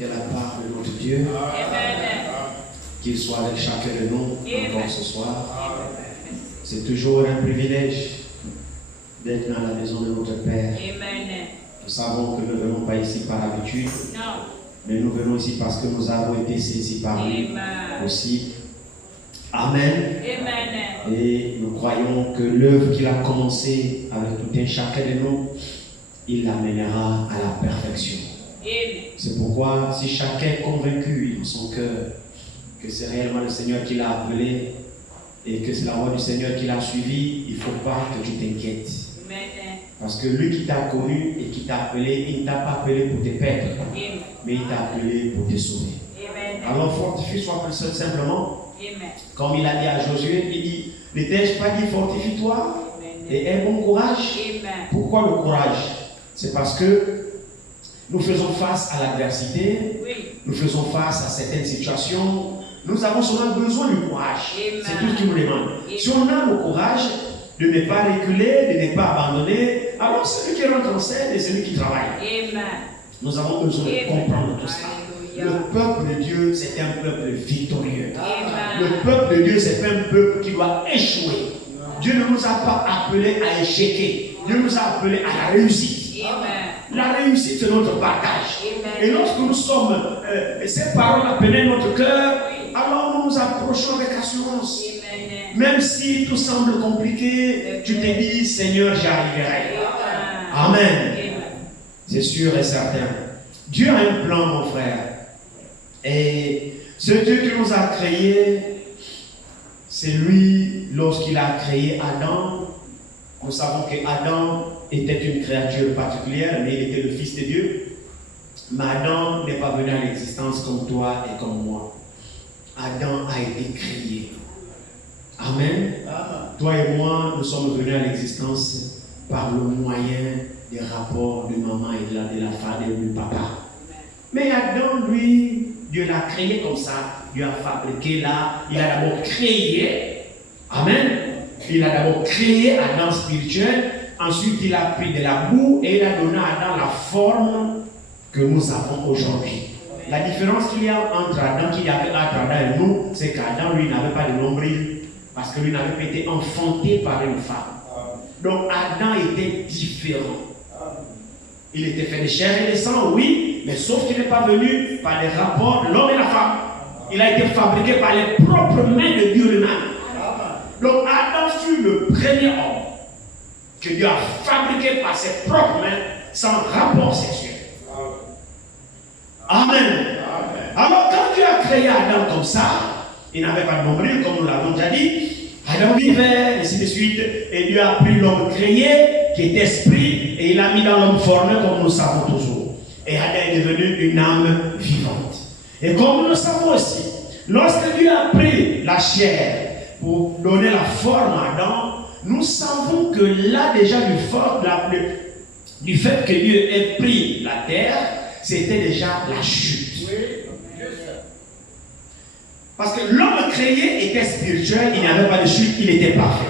Et la part de notre Dieu, qu'il soit avec chacun de nous encore ce soir. C'est toujours un privilège d'être dans la maison de notre Père. Nous savons que nous ne venons pas ici par habitude, mais nous venons ici parce que nous avons été saisis par lui aussi. Amen. Et nous croyons que l'œuvre qu'il a commencée avec tout un chacun de nous, il l'amènera à la perfection. C'est pourquoi, si chacun est convaincu dans son cœur que c'est réellement le Seigneur qui l'a appelé et que c'est la voix du Seigneur qui l'a suivi, il ne faut pas que tu t'inquiètes. Parce que lui qui t'a connu et qui t'a appelé, il ne t'a pas appelé pour te perdre, mais il t'a appelé pour te sauver. Alors fortifie-toi seul simplement. Comme il a dit à Josué, il dit, ne t'ai-je pas dit fortifie-toi et aie bon courage? Pourquoi le courage? C'est parce que nous faisons face à l'adversité, nous faisons face à certaines situations, nous avons seulement besoin du courage. C'est tout ce qu'il nous demande. Si on a le courage de ne pas reculer, de ne pas abandonner, alors celui qui rentre en scène et celui qui travaille. Nous avons besoin de comprendre tout cela. Le peuple de Dieu, c'est un peuple victorieux. Le peuple de Dieu, c'est un peuple qui doit échouer. Dieu ne nous a pas appelés à échequer. Dieu nous a appelés à la réussite. La réussite, c'est notre partage. Et lorsque nous sommes, ces paroles appellent notre cœur, alors nous nous approchons avec assurance. Même si tout semble compliqué, tu te dis, Seigneur, j'y arriverai. Amen. C'est sûr et certain. Dieu a un plan, mon frère. Et ce Dieu qui nous a créés, c'est lui, lorsqu'il a créé Adam. Nous savons que Adam était une créature particulière, mais il était le Fils de Dieu. Mais Adam n'est pas venu à l'existence comme toi et comme moi. Adam a été créé. Amen. Toi et moi, nous sommes venus à l'existence par le moyen des rapports de maman et de la femme et du papa. Mais Adam, lui, Dieu l'a créé comme ça. Dieu a fabriqué là. Il a d'abord créé. Amen. Il a d'abord créé Adam spirituel. Ensuite, il a pris de la boue et il a donné à Adam la forme que nous avons aujourd'hui. La différence qu'il y a entre Adam, qu'il y avait entre Adam et nous, c'est qu'Adam, lui, n'avait pas de nombril parce que lui n'avait pas été enfanté par une femme. Donc, Adam était différent. Il était fait de chair et de sang, oui, mais sauf qu'il n'est pas venu par les rapports de l'homme et la femme. Il a été fabriqué par les propres mains de Dieu lui-même. Donc, Adam fut le premier homme que Dieu a fabriqué par ses propres mains sans rapport sexuel. Amen. Alors, quand Dieu a créé Adam comme ça, il n'avait pas de nombril, comme nous l'avons déjà dit. Adam vivait, ainsi de suite, et Dieu a pris l'homme créé, qui est esprit, et il l'a mis dans l'homme formé, comme nous le savons toujours. Et Adam est devenu une âme vivante. Et comme nous le savons aussi, lorsque Dieu a pris la chair pour donner la forme à Adam, nous savons que là déjà du fait que Dieu ait pris la terre, c'était déjà la chute. Parce que l'homme créé était spirituel, il n'y avait pas de chute, il était parfait.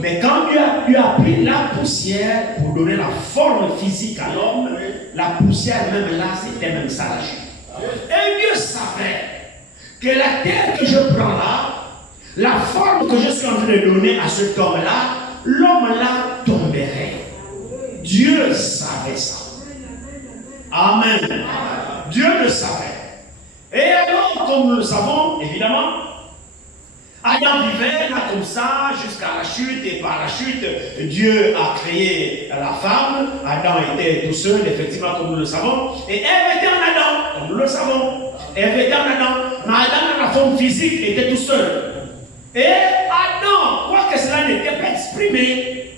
Mais quand Dieu a pris la poussière pour donner la forme physique à l'homme, la poussière même là, c'était même ça la chute. Et Dieu savait que la terre que je prends là, la forme que je suis en train de donner à cet homme-là, l'homme là tomberait. Dieu savait ça. Amen. Dieu le savait. Et alors, comme nous le savons, évidemment, Adam vivait là comme ça jusqu'à la chute, et par la chute, Dieu a créé la femme. Adam était tout seul, effectivement, comme nous le savons. Et Ève était en Adam, comme nous le savons. Ève était en Adam, mais Adam, dans la forme physique, était tout seul. Et Adam, quoique cela n'était pas exprimé,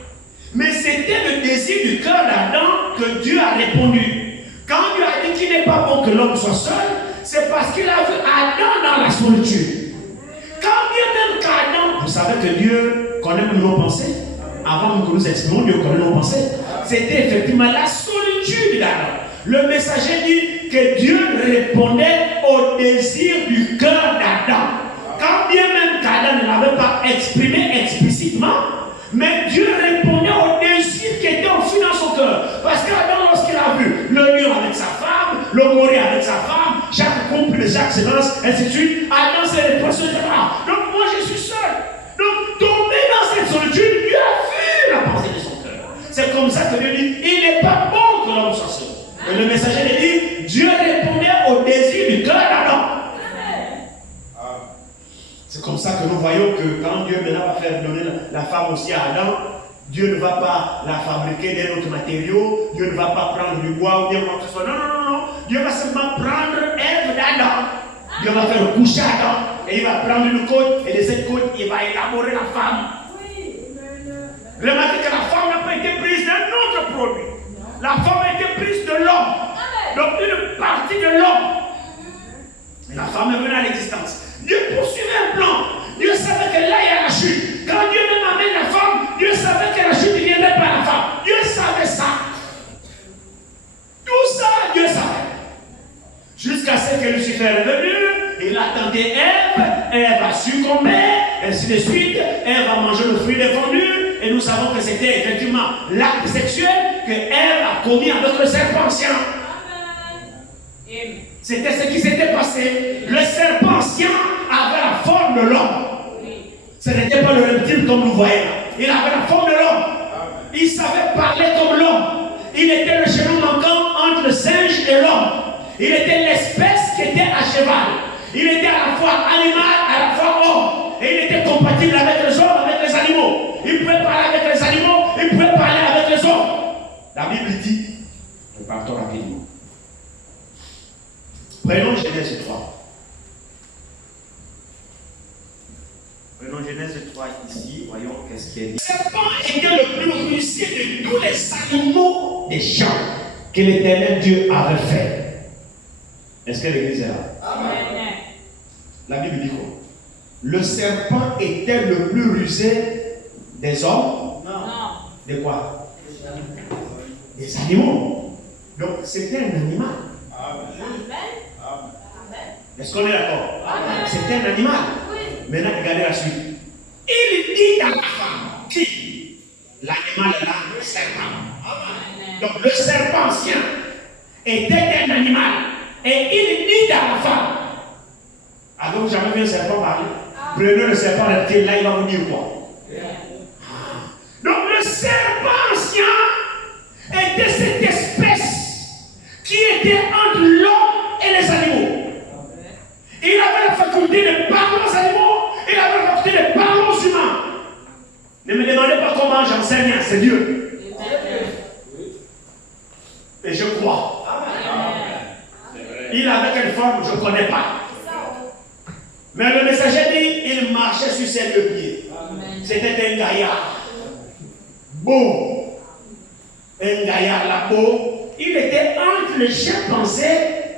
mais c'était le désir du cœur d'Adam que Dieu a répondu. Quand Dieu a dit qu'il n'est pas bon que l'homme soit seul, c'est parce qu'il a vu Adam dans la solitude. Quand bien même qu'Adam, vous savez que Dieu connaît nos pensées, avant que nous exprimons, Dieu connaît nos pensées. C'était effectivement la solitude d'Adam. Le messager dit que Dieu répondait au désir du cœur d'Adam. Quand bien même qu'Adam ne l'avait pas exprimé explicitement, mais Dieu répondait au désir qui était enfoui dans son cœur. Parce qu'Adam, lorsqu'il a vu le lion avec sa femme, le gorille avec sa femme, Jacques se lance, ainsi de suite. Adam s'est reposé de là. Donc moi je suis seul. Donc tombé dans cette solitude, Dieu a vu la pensée de son cœur. C'est comme ça que Dieu dit, il n'est pas bon que l'homme soit seul. Et le messager lui dit, Dieu répondait au désir du cœur d'Adam. C'est comme ça que nous voyons que quand Dieu maintenant va faire donner la femme aussi à Adam, Dieu ne va pas la fabriquer d'un autre matériau, Dieu ne va pas prendre du bois ou bien quoi que ce soit. Non, non, non, non. Dieu va seulement prendre Ève d'Adam. Dieu va faire coucher Adam et il va prendre une côte et de cette côte, il va élaborer la femme. Remarquez que la femme n'a pas été prise d'un autre produit. La femme a été prise de l'homme. Donc une partie de l'homme. La femme est venue à l'existence. Dieu poursuivait un plan. Dieu savait que là il y a la chute. Quand Dieu même amène la femme, Dieu savait que la chute ne viendrait pas la femme. Dieu savait ça. Tout ça, Dieu savait. Jusqu'à ce que Lucifer est venu, il a tenté Ève, Ève a succombé, ainsi de suite. Ève a mangé le fruit défendu, et nous savons que c'était effectivement l'acte sexuel que Ève a commis avec le serpent ancien. C'était ce qui s'était passé. Le serpent ancien avait la forme de l'homme. Ce n'était pas le reptile comme nous voyons. Il avait la forme de l'homme. Il savait parler comme l'homme. Il était le chaînon manquant entre le singe et l'homme. Il était l'espèce qui était à cheval. Il était à la fois animal, à la fois homme. Et il était compatible avec les hommes, avec les animaux. Il pouvait parler avec les animaux, il pouvait parler avec les hommes. La Bible dit, nous partons rapidement. Prenons Genèse 3. Prenons Genèse 3 ici, voyons qu'est-ce qui est dit. Le serpent était le plus rusé de tous les animaux des champs que l'Éternel Dieu avait fait. Est-ce que l'église est là? Amen. La Bible dit quoi? Le serpent était le plus rusé des hommes? Non. De quoi? Des animaux. Donc c'était un animal. Amen. Est-ce qu'on est d'accord? C'était un animal. Oui. Maintenant, regardez la suite. Il dit à la femme qui? L'animal est là, le serpent. Amen. Donc le serpent ancien était un animal. Et il dit à la femme. Avez-vous jamais vu un serpent parler? Prenez le serpent reptile, là il va vous dire quoi? Donc le serpent ancien était cette espèce qui était entre l'homme et les animaux. Il avait la faculté de parler aux animaux, il avait la faculté de parler aux humains. Ne me demandez pas comment j'enseigne, c'est Dieu. Et je crois. Il avait quelle forme, je ne connais pas. Mais le messager dit, il marchait sur ses deux pieds. C'était un gaillard beau. Un gaillard là beau. Il était entre le chimpanzé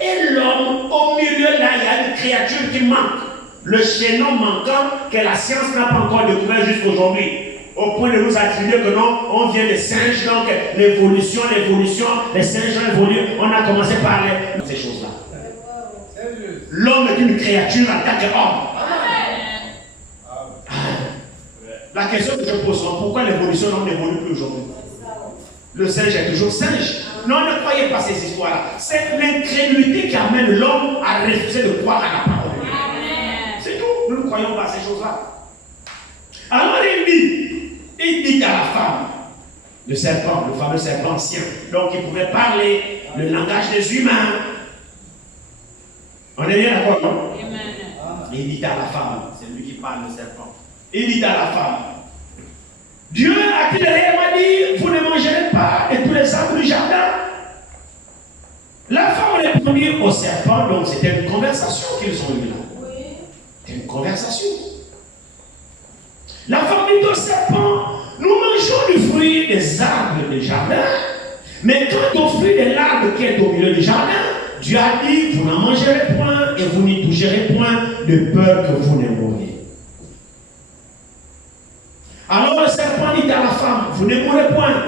et l'homme. Au milieu là, il y a une créature qui manque. Le chaînon manquant que la science n'a pas encore découvert jusqu'aujourd'hui. Au point de nous attribuer que non, on vient des singes, donc l'évolution, les singes ont évolué. On a commencé par ces choses-là. L'homme est une créature en tant qu'homme. La question que je pose, pourquoi l'évolution n'évolue plus aujourd'hui? Le singe est toujours singe. Non, ne croyez pas ces histoires-là. C'est l'incrédulité qui amène l'homme à refuser de croire à la parole de Dieu. C'est tout. Nous ne croyons pas à ces choses-là. Alors il dit à la femme, le serpent, le fameux serpent ancien, donc il pouvait parler le langage des humains. On est bien d'accord, non? Amen. Il dit à la femme, c'est lui qui parle, le serpent. Il dit à la femme, Dieu a-t-il réellement dit, vous ne mangerez pas de tous les arbres du jardin? La femme répondit au serpent, donc c'était une conversation qu'ils ont eue là. Oui. C'était une conversation. La femme dit au serpent, nous mangeons du fruit des arbres du jardin, mais quant au fruit de l'arbre qui est au milieu du jardin, Dieu a dit, vous n'en mangerez point et vous n'y toucherez point de peur que vous ne mouriez. Alors le serpent dit à la femme, vous ne mourrez point,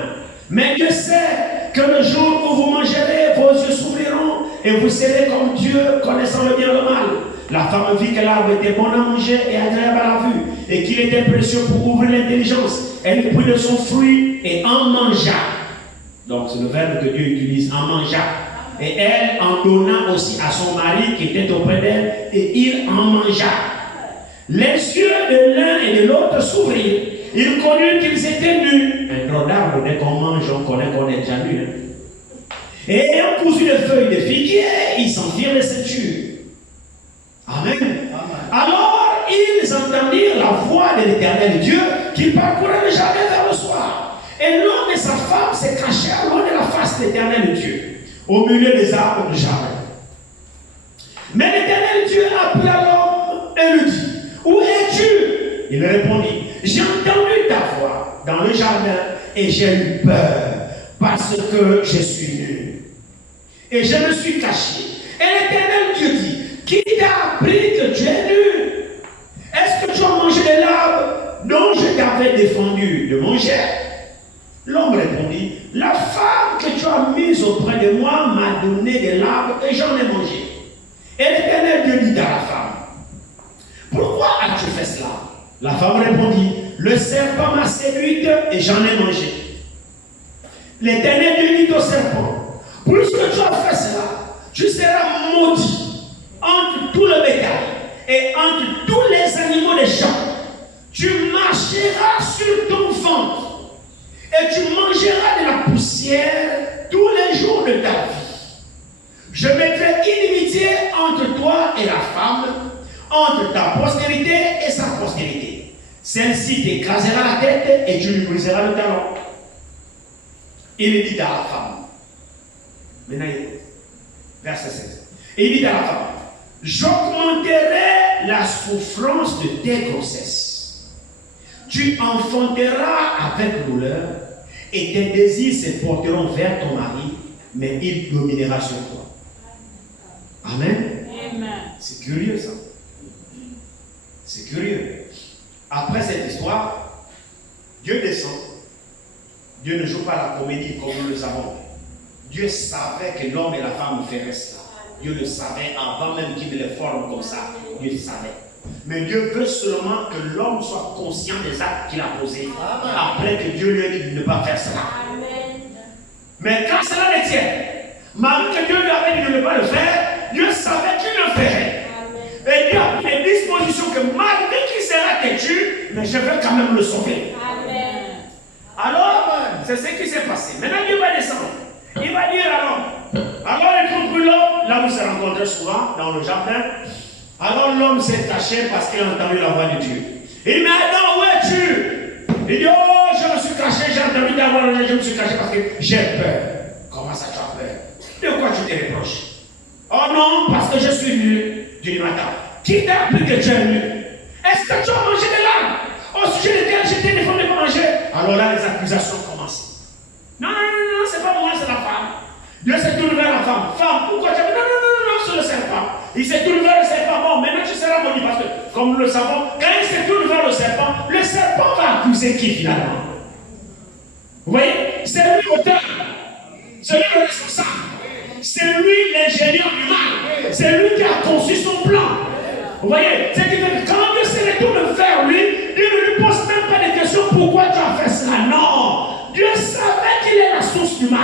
mais Dieu sait que le jour où vous mangerez, vos yeux s'ouvriront et vous serez comme Dieu, connaissant le bien et le mal. La femme vit que l'arbre était bon à manger et agréable à la vue, et qu'il était précieux pour ouvrir l'intelligence. Elle prit de son fruit et en mangea. Donc c'est le verbe que Dieu utilise, en mangea. Et elle en donna aussi à son mari qui était auprès d'elle, et il en mangea. Les yeux de l'un et de l'autre s'ouvrirent. Ils connurent qu'ils étaient nus. Un tronc d'arbre, dès qu'on mange, on connaît qu'on est déjà nu. Et ayant cousu de feuilles de figuier, ils s'en firent les ceintures. Amen. Alors ils entendirent la voix de l'Éternel Dieu qui parcourait le jardin vers le soir. Et l'homme et sa femme se cachèrent loin de la face de l'Éternel Dieu, au milieu des arbres du jardin. Mais l'Éternel Dieu appela l'homme et lui dit, où es-tu? Il répondit, j'ai entendu ta voix dans le jardin et j'ai eu peur parce que je suis nu. Et je me suis caché. Et l'Éternel Dieu dit, qui t'a appris que tu es nu? Est-ce que tu as mangé de l'arbre dont je t'avais défendu de manger? L'homme répondit, la femme que tu as mise auprès de moi m'a donné de l'arbre et j'en ai mangé. Et l'Éternel Dieu dit à la femme, pourquoi as-tu fait cela? La femme répondit, le serpent m'a séduite et j'en ai mangé. L'Éternel Dieu dit au serpent, puisque tu as fait cela, tu seras maudit entre tout le bétail et entre tous les animaux des champs. Tu marcheras sur ton ventre et tu mangeras de la poussière tous les jours de ta vie. Je mettrai inimitié entre toi et la femme, entre ta postérité et sa postérité. Celle-ci t'écrasera la tête et tu lui briseras le talon. Il dit à la femme, maintenant verset 16, il dit à la femme, j'augmenterai la souffrance de tes grossesses. Tu enfanteras avec douleur et tes désirs se porteront vers ton mari, mais il dominera sur toi. Amen. Amen. C'est curieux ça. C'est curieux. Après cette histoire, Dieu descend. Dieu ne joue pas la comédie comme nous le savons. Dieu savait que l'homme et la femme feraient cela. Dieu le savait avant même qu'il les forme comme ça. Dieu le savait. Mais Dieu veut seulement que l'homme soit conscient des actes qu'il a posés. Après que Dieu lui a dit de ne pas faire cela. Amen. Mais quand cela les tient, malgré que Dieu lui avait dit de ne pas le faire, Dieu savait qu'il le ferait. Amen. Et Dieu a pris des dispositions que malgré qu'il sera têtu, mais je vais quand même le sauver. Amen. Alors, c'est ce qui s'est passé. Maintenant, Dieu va descendre. Il va dire à l'homme. Alors, il trouve l'homme, là où il se rencontrait souvent, dans le jardin. Alors, l'homme s'est caché parce qu'il a entendu la voix de Dieu. Il dit, mais Adam, où es-tu? Il dit, oh, je me suis caché, j'ai entendu ta voix, je me suis caché parce que j'ai peur. Comment ça, tu as peur? De quoi tu te reproches? Oh non, parce que je suis nu. Dieu dit, attends, qui t'a appris que tu es nu? Est-ce que tu as mangé de l'arbre au sujet duquel je t'ai défendu de manger? Alors là, les accusations commencent. Non, c'est pas moi, c'est la femme. Dieu s'est tourné vers la femme. Femme, pourquoi tu as dit non, c'est le serpent. Il s'est tourné vers le serpent. Bon, maintenant tu seras maudit parce que, comme nous le savons, quand il s'est tourné vers le serpent va accuser qui finalement? Vous voyez? C'est lui l'auteur. C'est lui le responsable. C'est lui l'ingénieur du mal. C'est lui qui a conçu son plan. Vous voyez? C'est que quand Dieu se retourne vers lui, Dieu ne lui pose même pas de questions pourquoi tu as fait cela. Non. Dieu savait qu'il est la source du mal.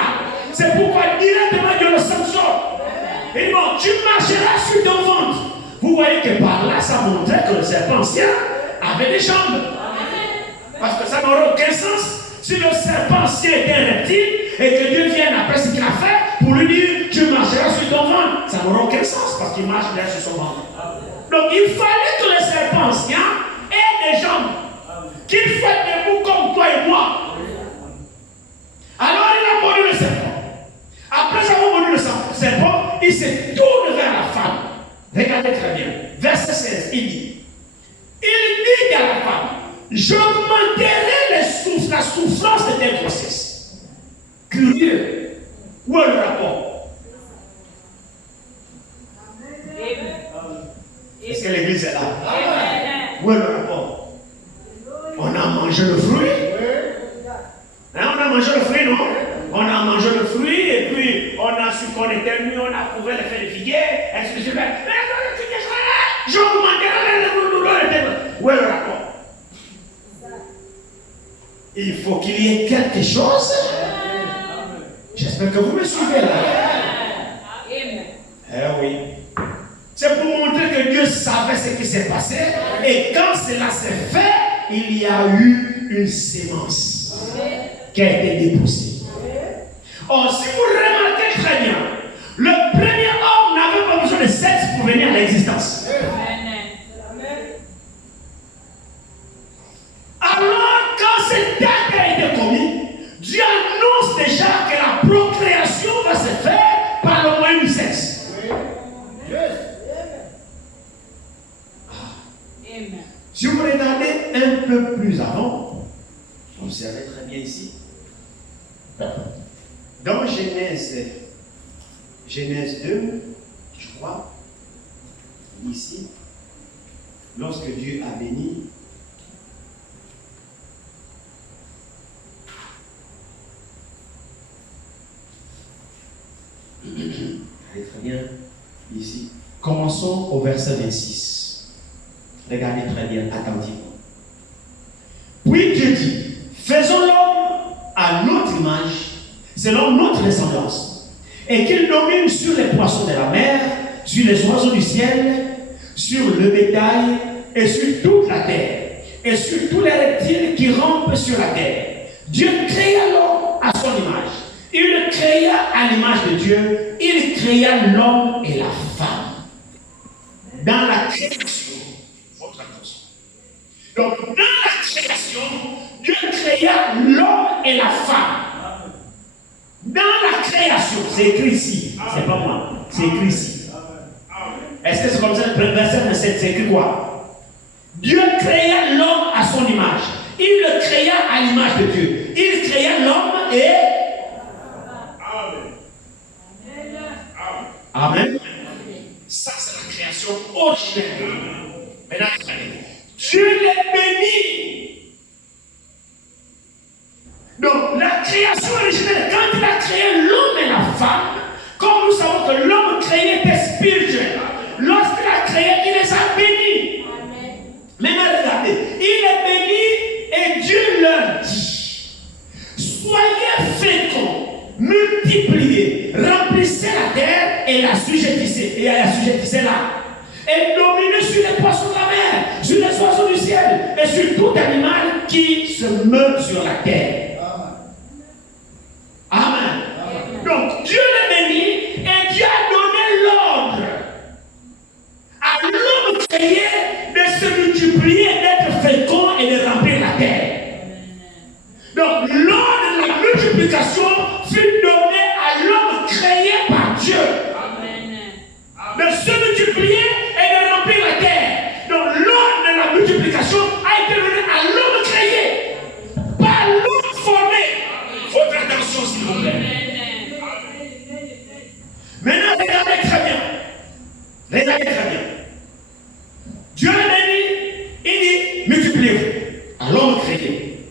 C'est pourquoi directement Dieu le sanctionne. Il dit bon, tu marcheras sur ton ventre. Vous voyez que par là, ça montrait que le serpent ancien avait des jambes. Parce que ça n'aurait aucun sens si le serpent ancien était un reptile et que Dieu vienne après ce qu'il a fait pour lui dire tu marcheras sur ton ventre. Ça n'aurait aucun sens parce qu'il marche bien sur son ventre. Donc il fallait que le serpent ancien ait des jambes. Qu'il fasse des bouts comme toi et moi. Alors il a mordu le serpent. Après avoir mordu le serpent, il se tourne vers la femme. Regardez très bien. Verset 16, il dit à la femme, j'augmenterai la souffrance de tes grossesses. Curieux. Où est le rapport? Est-ce que l'église est là? Où est le rapport? On a mangé le fruit. Hein, on a mangé le fruit, non? On a mangé le fruit et puis on a su qu'on était nu, on a couvert les feuilles de figuier. Est-ce que je vais. J'augmenterai la douleur de tes grossesses. Où est le rapport? Il faut qu'il y ait quelque chose. J'espère que vous me suivez là. C'est pour montrer que Dieu savait ce qui s'est passé. Et quand cela s'est fait, il y a eu une sémence qui a été déposée. Or, si vous remarquez très bien, le premier homme n'avait pas besoin de sexe pour venir à l'existence. Alors, quand cet acte a été commis, Dieu annonce déjà que la procréation va se faire par le moyen du sexe. Si vous regardez un peu plus avant, observez très bien ici. Dans Genèse 2, je crois, ici, lorsque Dieu a béni, allez très bien, ici. Commençons au verset 26. Regardez très bien, attentivement. Puis Dieu dit, faisons l'homme à notre image, selon notre ressemblance, et qu'il domine sur les poissons de la mer, sur les oiseaux du ciel, sur le bétail, et sur toute la terre, et sur tous les reptiles qui rampent sur la terre. Dieu créa l'homme à son image. Il le créa à l'image de Dieu. Il créa l'homme et la femme. Dans la création, votre attention. Donc, dans la création, Dieu créa l'homme et la femme. Dans la création, c'est écrit ici, c'est pas moi, c'est écrit ici. Est-ce que c'est comme ça? Le verset 27, c'est écrit quoi? Dieu créa l'homme à son image. Il le créa à l'image de Dieu. Il créa l'homme et... Amen. Ça, c'est la création originelle. Maintenant, Dieu les bénit. Donc, la création originelle, quand il a créé l'homme et la femme, comme nous savons que l'homme créé était spirituel, lorsqu'il a créé, il les a bénis. Maintenant, regardez, il les bénit et Dieu leur dit, soyez féconds, multipliez, remplissez la terre et la assujettissez-la. Et dominez sur les poissons de la mer, sur les oiseaux du ciel et sur tout animal qui se meut sur la terre. Amen. Donc Dieu les bénit et Dieu a donné l'ordre à l'homme créé de se multiplier, d'être fécond et de remplir la terre. Donc l'ordre de la multiplication fut donné à l'homme créé par Dieu. De se multiplier et de remplir la terre. Donc l'ordre de la multiplication a été donné à l'homme créé, pas l'homme formé. Votre attention s'il vous plaît. Maintenant regardez très bien. Regardez très bien. Dieu l'a béni, il dit multipliez-vous à l'homme créé.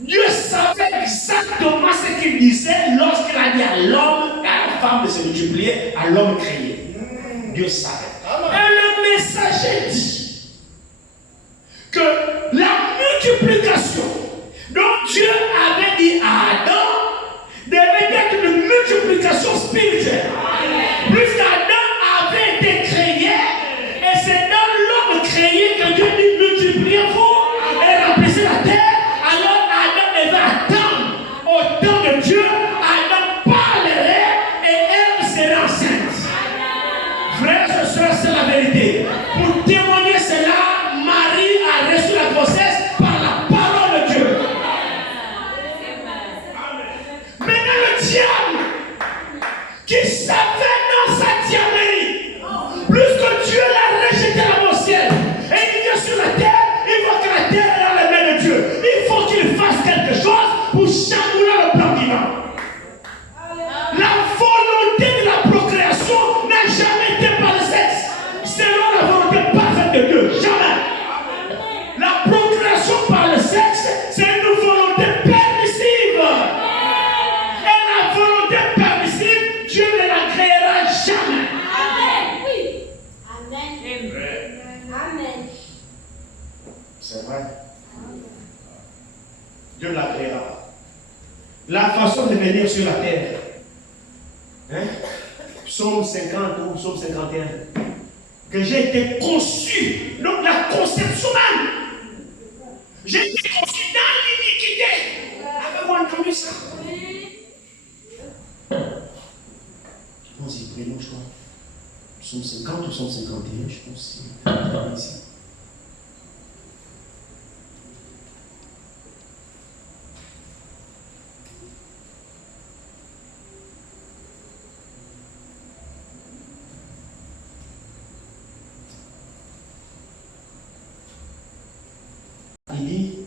Dieu savait exactement ce qu'il disait lorsqu'il a dit à l'homme et à la femme de se multiplier à l'homme créé. Dieu savait. Et le messager dit que la multiplication dont Dieu avait dit à Adam devait être une multiplication spirituelle. Puisqu'Adam avait été créé, et c'est dans l'homme créé que Dieu dit multipliez-vous et remplissez la terre. Alors Adam devait attendre au temps de Dieu. Adam parlerait et elle serait enceinte. Frères et sœurs, c'est la vérité. Pour témoigner cela, Marie a reçu la grossesse par la parole de Dieu. Maintenant le diable, qui savait dans sa diablerie, plus que Dieu l'a rejeté là-bas au ciel, et il vient sur la terre, il voit que la terre est dans les mains de Dieu. Il faut qu'il fasse quelque chose pour chambouler le plan divin. La volonté de la procréation n'a jamais été par le sexe, selon la volonté parfaite de Dieu. Jamais. La procréation par le sexe, c'est une volonté permissive. Et la volonté permissive, Dieu ne la créera jamais. Amen. Oui. Amen. Amen. C'est vrai. Dieu la créera. La façon de venir sur la terre. Psaume 50 ou Psaume 51. Que j'ai été conçu. Donc la conception même. J'ai été conçu dans l'iniquité. Avez-vous entendu ça? Allons-y, prenons, je crois. Nous sommes 50 ou sommes 51, je pense. Ici. Il dit,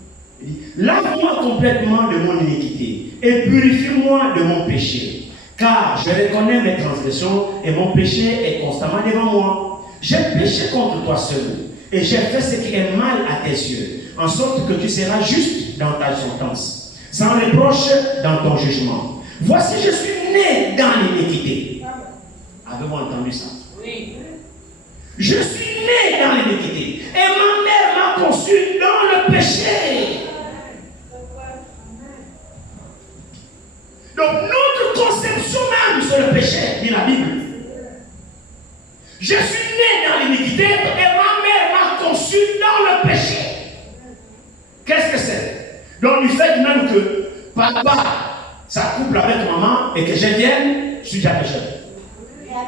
lave-moi complètement de mon iniquité et purifie-moi de mon péché. Car je reconnais mes transgressions et mon péché est constamment devant moi. J'ai péché contre toi seul et j'ai fait ce qui est mal à tes yeux, en sorte que tu seras juste dans ta sentence, sans reproche dans ton jugement. Voici, je suis né dans l'iniquité. Avez-vous entendu ça? Oui. Je suis né dans l'iniquité et ma mère m'a conçu dans le péché. Donc notre conception même sur le péché, dit la Bible. Je suis né dans l'iniquité et ma mère m'a conçu dans le péché. Qu'est-ce que c'est? Donc du fait même que papa s'accouple avec maman et que je vienne, je suis déjà pécheur.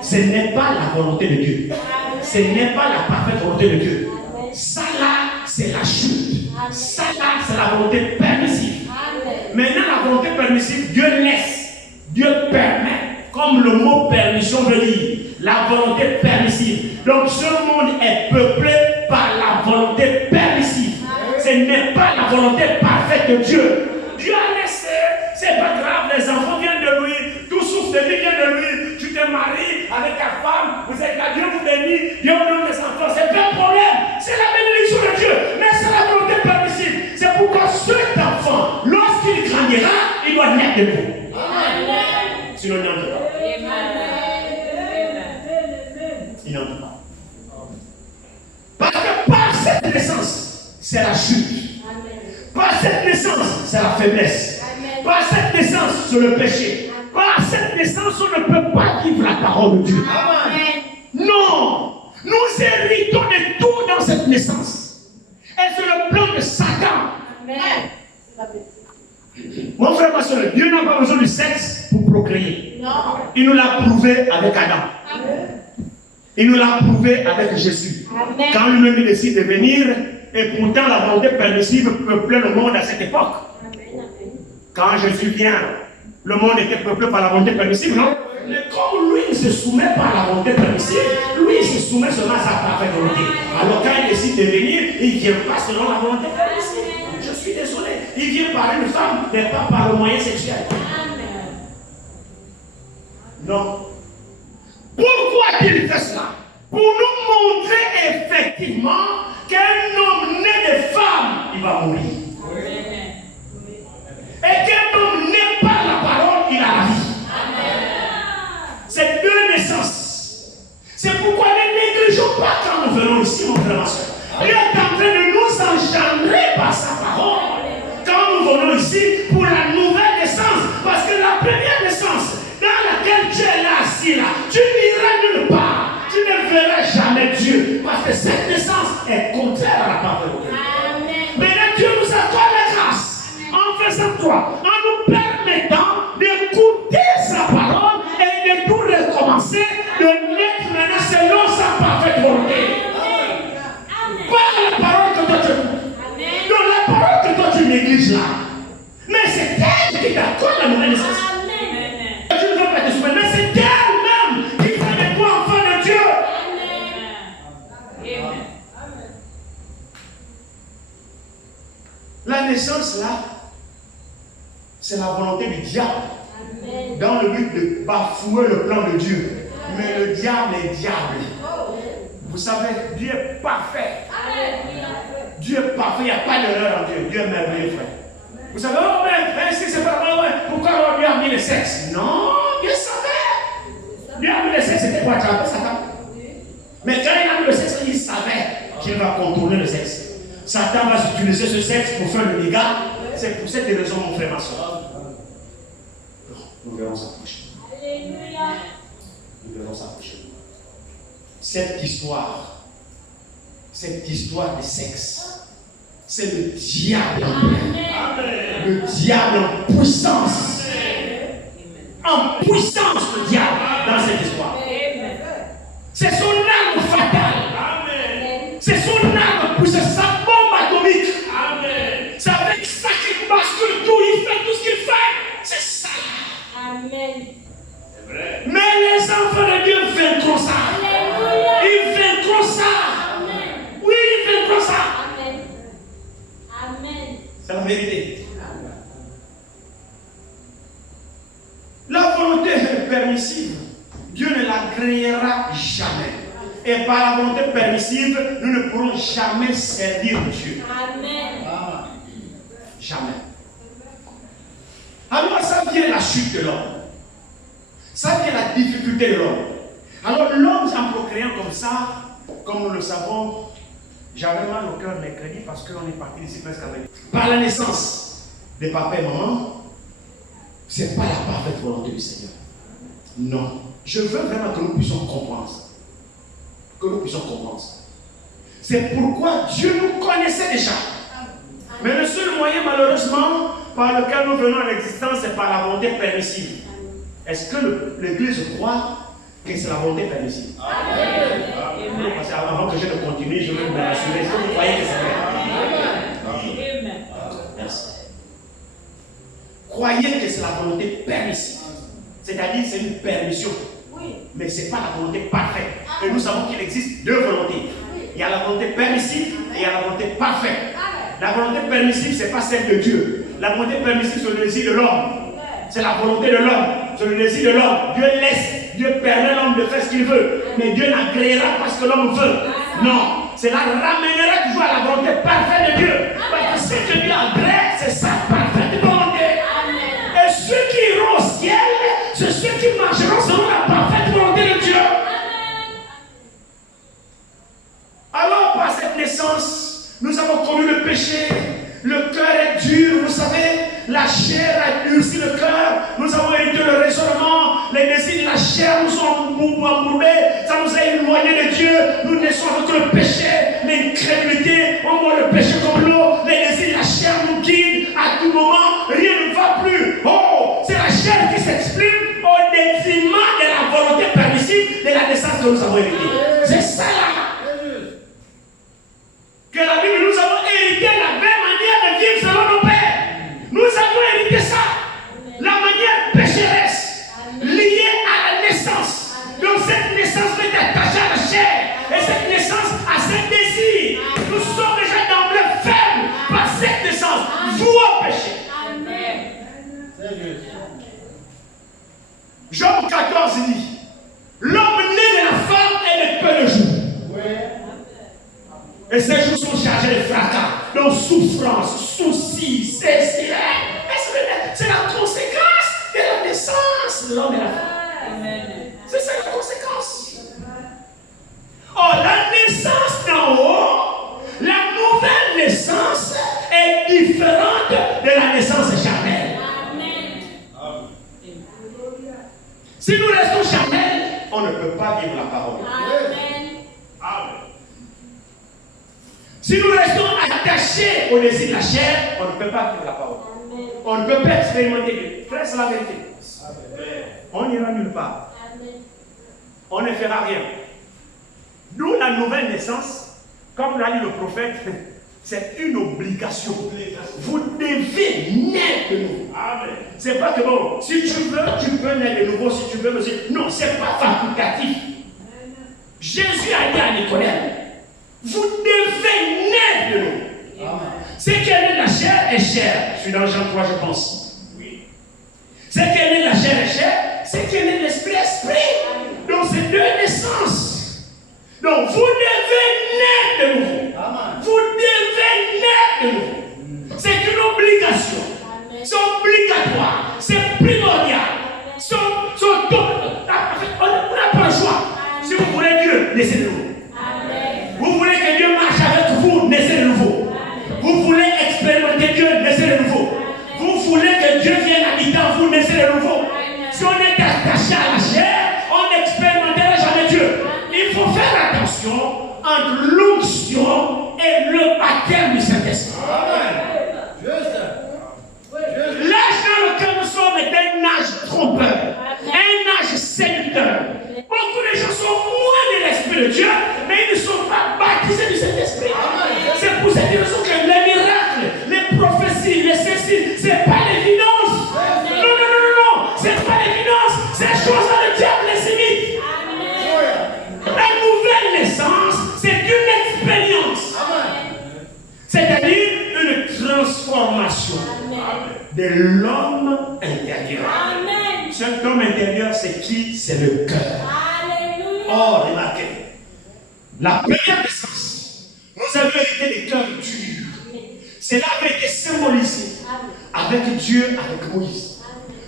Ce n'est pas la volonté de Dieu. Ce n'est pas la parfaite volonté de Dieu. Ça là, c'est la chute. Ça là, c'est la volonté permissive. Maintenant, la volonté permissive, Dieu laisse. Dieu permet. Comme le mot permission veut dire. La volonté permissive. Donc ce monde est peuplé par la volonté permissive. Ce n'est pas la volonté parfaite de Dieu. Dieu a laissé. C'est pas grave, les enfants viennent de lui. Tout souffle de vie vient de lui. Tu te maries avec ta femme. Vous êtes là, Dieu vous bénit. Dieu vous donne des enfants. C'est pas un problème. C'est la bénédiction de Dieu. Mais c'est la volonté permissive. C'est pourquoi cet enfant, lorsqu'il grandira, il doit naître de vous. Sinon, il n'entre pas. Il n'entre pas. Parce que par cette naissance, c'est la chute. Par cette naissance, c'est la faiblesse. Par cette naissance, c'est le péché. Par cette naissance, on ne peut pas vivre la parole de Dieu. Non. Nous héritons de tout dans cette naissance. Et c'est le plan de Satan. Mon frère, ma soeur, Dieu n'a pas besoin du sexe pour procréer. Non. Il nous l'a prouvé avec Adam. Amen. Il nous l'a prouvé avec Jésus. Amen. Quand lui-même décide de venir, et pourtant la volonté permissive peuplait le monde à cette époque. Amen. Quand Jésus vient, le monde était peuplé par la volonté permissive, non? Mais comme lui ne se soumet pas à la volonté permissive, lui il se soumet seulement à sa parfaite volonté. Alors quand il décide de venir, il ne vient pas selon la volonté permissive. Je suis désolé. Il vient par une femme, mais pas par le moyen sexuel. Non. Pourquoi il fait cela? Pour nous montrer effectivement qu'un homme né de femme, il va mourir. Et qu'un homme né par la parole, il a la vie. C'est deux naissances. C'est pourquoi ne négligeons pas quand nous venons ici, mon frère, ma soeur. Il est en train de nous engendrer par sa parole. Quand nous venons ici pour la nouvelle naissance, parce que la première naissance dans laquelle tu es là, assis là, tu n'iras nulle part. Tu ne verras jamais Dieu. Parce que cette naissance est contraire à la parole de Dieu. Maintenant, Dieu nous accorde la grâce en faisant quoi? En nous permettant d'écouter sa parole et de tout recommencer, de naître maintenant selon sa parfaite volonté. Pas la parole que toi tu écoutes. Donc la parole que toi tu négliges là. Mais c'est elle qui t'accorde la nouvelle naissance. Tu ne veux pas te soumettre, mais c'est elle-même qui fait de toi enfant de Dieu. La naissance là, c'est la volonté du diable. Dans le but de bafouer le plan de Dieu. Mais le diable est diable. Vous savez, Dieu est parfait. Dieu est parfait, il n'y a pas d'erreur en Dieu. Dieu est merveilleux, frère. Vous savez, oh, mais si c'est pas vrai, pourquoi Dieu a mis le sexe? Non, Dieu savait. Dieu a mis le sexe, c'était pour attraper Satan. Mais quand il a mis le sexe, il savait qu'il va contourner le sexe. Satan va utiliser ce sexe pour faire le dégât. C'est pour cette raison, mon frère, ma soeur. Nous verrons ça prochainement. Nous verrons ça prochainement. cette histoire de sexe, c'est le diable en plein. Le diable en puissance. En puissance, le diable dans cette histoire. C'est son arme fatale. C'est son arme puissante, sa bombe atomique. C'est avec ça qu'il bascule tout, il fait tout ce qu'il fait. C'est ça. Amen. Mais les enfants de Dieu vaincront ça. Ils vaincront ça. Oui, ils vaincront ça. Amen. C'est la vérité. La volonté permissive, Dieu ne l'agréera jamais. Et par la volonté permissive, nous ne pourrons jamais servir Dieu. Amen. Jamais. Alors ça vient la chute de l'homme. Ça vient la difficulté de l'homme. Alors l'homme en procréant comme ça, comme nous le savons, j'avais mal au cœur mercredi parce qu'on est parti ici presque avec. Par la naissance de papa et maman, ce n'est pas la parfaite volonté du Seigneur. Non. Je veux vraiment que nous puissions comprendre ça. Que nous puissions comprendre ça. C'est pourquoi Dieu nous connaissait déjà. Mais le seul moyen, malheureusement, par lequel nous venons à l'existence, c'est par la volonté permissive. Est-ce que l'Église croit que c'est la volonté permissive? Amen. Parce qu'avant que je ne continue, je veux me rassurer. Est-ce que vous croyez que c'est vrai? Amen. Merci. Croyez que c'est la volonté permissive. C'est-à-dire c'est une permission. Oui. Mais ce n'est pas la volonté parfaite. Et nous savons qu'il existe deux volontés. Il y a la volonté permissive et il y a la volonté parfaite. La volonté permissive, ce n'est pas celle de Dieu. La volonté permissive, c'est le désir de l'homme. C'est la volonté de l'homme. C'est le désir de l'homme. Dieu laisse, Dieu permet l'homme de faire ce qu'il veut. Mais Dieu n'agréera pas ce que l'homme veut. Non. Cela ramènera toujours à la volonté parfaite de Dieu. Parce que ce que Dieu agrée, c'est sa parfaite volonté. Et ceux qui iront au ciel, c'est ceux qui marcheront selon la parfaite volonté de Dieu. Alors, par cette naissance, nous avons connu le péché. Le cœur est dur, vous savez. La chair a durci le cœur. Nous avons hérité le raisonnement. Les désirs de la chair nous sont embourbés. Ça nous a éloignés de Dieu. Nous naissons avec le péché, l'incrédulité. On voit le péché comme l'eau. Les désirs de la chair nous guident. À tout moment, rien ne va plus. Oh, c'est la chair qui s'exprime au détriment de la volonté permissive de la naissance que nous avons héritée. C'est ça là. Que la Bible nous avons hérité la même manière de vivre selon nos pères. Nous avons hérité ça. La manière pécheresse liée à la naissance. Donc cette naissance peut être attachée à la chair. Et cette naissance a ses désirs. Nous sommes déjà d'emblée faibles par cette naissance. Vous au péché. Job 14 dit, l'homme né de la femme est de peu de jours. Et ces jours sont chargés de fracas, de souffrance, soucis, c'est la conséquence de la naissance de l'homme et la femme. C'est ça la conséquence. Or, la naissance d'en haut, la nouvelle naissance est différente de la naissance charnelle. Si nous restons charnels, on ne peut pas vivre la parole. Amen. Si nous restons attachés au désir de la chair, on ne peut pas vivre la parole. Amen. On ne peut pas expérimenter Dieu. Frère, c'est la vérité. Amen. On n'ira nulle part. Amen. On ne fera rien. D'où la nouvelle naissance, comme l'a dit le prophète, c'est une obligation. Vous devez naître de nouveau. C'est pas que bon, si tu veux, tu peux naître de nouveau, si tu veux, aussi. Non, c'est pas facultatif. Jésus a dit à Nicodème, vous devez naître de nouveau. Ce qui est né de la chair est chair. Je suis dans Jean 3, je pense. Oui. Ce qui est né de la chair est chair. Ce qui est né de l'esprit est esprit. Donc c'est deux naissances. Donc vous devez naître de nouveau. Vous devez naître de nouveau. C'est une obligation. C'est obligatoire. C'est primordial. On n'a pas le choix. Si vous voulez Dieu, naissez de nouveau. Vous voulez que Dieu marche avec vous, naissez de nouveau. Vous voulez expérimenter Dieu, naissez de nouveau. Vous voulez que Dieu vienne habiter en vous, naissez de nouveau. Si on est attaché à la chair, on n'expérimentera jamais Dieu. Il faut faire la relation entre l'onction et le baptême du Saint-Esprit. L'âge dans lequel nous sommes est un âge trompeur, un âge séducteur. Beaucoup de gens sont loin de l'Esprit de Dieu, mais ils ne sont pas baptisés du Saint-Esprit. C'est pour cette raison que les miracles, les prophéties, les ceci, ce n'est pas l'évidence. Non, ce n'est pas l'évidence. C'est chose à le diable les imite. La nouvelle naissance, c'est une expérience. C'est-à-dire une transformation de l'homme intérieur. Cet homme intérieur, c'est qui? C'est le cœur. Oh, remarquez, la première naissance, nous avions été des cœurs durs. Cela avait été symbolisé avec Dieu, avec Moïse.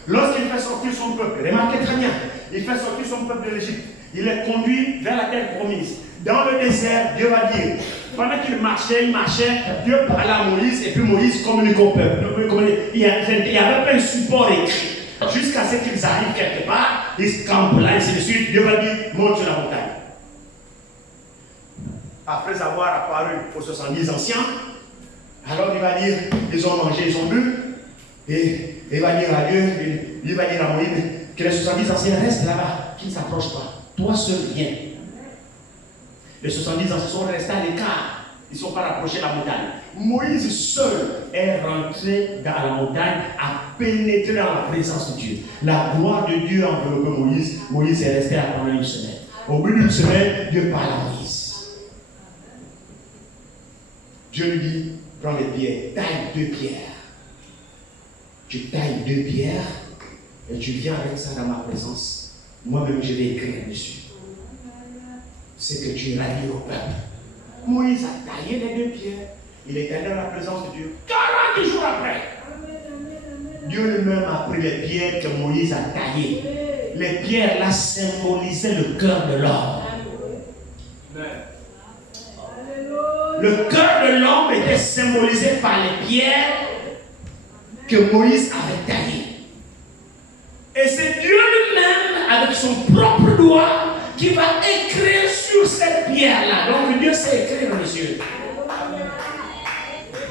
Lorsqu'il fait sortir son peuple, remarquez très bien, il fait sortir son peuple de l'Égypte. Il les conduit vers la terre promise. Dans le désert, Dieu va dire, pendant qu'il marchait, Dieu parlait à Moïse, et puis Moïse communique au peuple. Il n'y avait pas un support écrit. Jusqu'à ce qu'ils arrivent quelque part, ils se campent là, ainsi de suite. Dieu va dire, monte sur la montagne. Après avoir apparu aux 70 anciens, alors il va dire, ils ont mangé, ils ont bu, et il va dire à Dieu, il va dire à Moïse, que les 70 anciens restent là-bas, qu'ils ne s'approchent pas. Toi seul viens. Les 70 anciens sont restés à l'écart. Ils ne sont pas rapprochés de la montagne. Moïse seul est rentré dans la montagne, a pénétré dans la présence de Dieu. La gloire de Dieu a enveloppé Moïse. Moïse est resté là pendant une semaine. Au bout d'une semaine, Dieu parle à Moïse. Dieu lui dit, prends les pierres, taille 2 pierres. Tu tailles 2 pierres et tu viens avec ça dans ma présence. Moi-même, je vais écrire dessus. C'est que tu rallies au peuple. Moïse a taillé les 2 pierres. Il est allé dans la présence de Dieu. 40 jours après, Dieu lui-même a pris les pierres que Moïse a taillées. Les pierres là symbolisaient le cœur de l'homme. Le cœur de l'homme était symbolisé par les pierres que Moïse avait taillées. Et c'est Dieu lui-même, avec son propre doigt, qui va écrire sur cette pierre-là. Donc Dieu sait écrire, monsieur.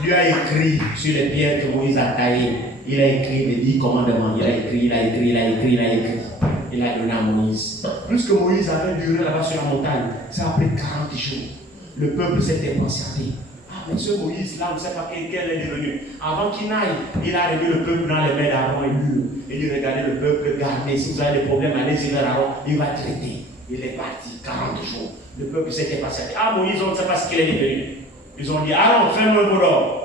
Dieu a écrit sur les pierres que Moïse a taillées. Il a écrit les 10 commandements. Il a écrit. Il a donné à Moïse. Plus que Moïse avait duré là-bas sur la montagne, ça a pris 40 jours. Le peuple s'était impatienté. Ah, monsieur Moïse, là, on ne sait pas quel est devenu. Avant qu'il n'aille, il a remis le peuple dans les mains d'Aaron et lui. Et il regardait le peuple, regardez, si vous avez des problèmes, allez-y vers Aaron, il va traiter. Il est parti 40 jours. Le peuple s'était impatienté. Ah, Moïse, on ne sait pas ce qu'il est devenu. Ils ont dit, Aaron, fais-nous un voleur.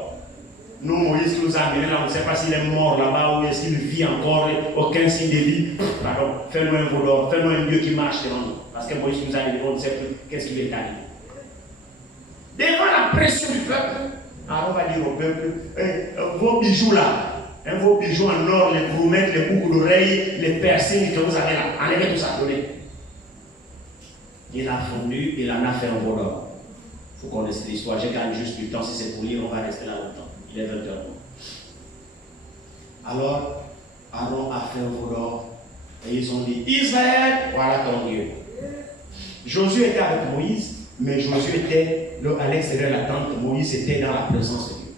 Nous, Moïse qui nous a amenés là, on ne sait pas s'il est mort là-bas ou est-ce qu'il vit encore, aucun signe de vie. Pardon, fais-nous un voleur, fais-nous un Dieu qui marche devant nous. Parce que Moïse nous a dit, on ne sait plus qu'est-ce qui lui est arrivé. Devant la pression du peuple, Aaron va dire au peuple, vos bijoux là, vos bijoux en or, les broumettes, les boucles d'oreilles, les piercings que vous avez là, enlevez tout ça, donnez. Il a fondu, il en a fait un voleur. Il faut qu'on laisse l'histoire. Je gagne juste du temps. Si c'est pour lire, on va rester là longtemps. Il est 20h. Alors, Aaron a fait un voleur. Et ils ont dit, Israël, voilà ton Dieu. Josué était avec Moïse, mais Josué était à l'extérieur de la tente. Moïse était dans la présence de Dieu.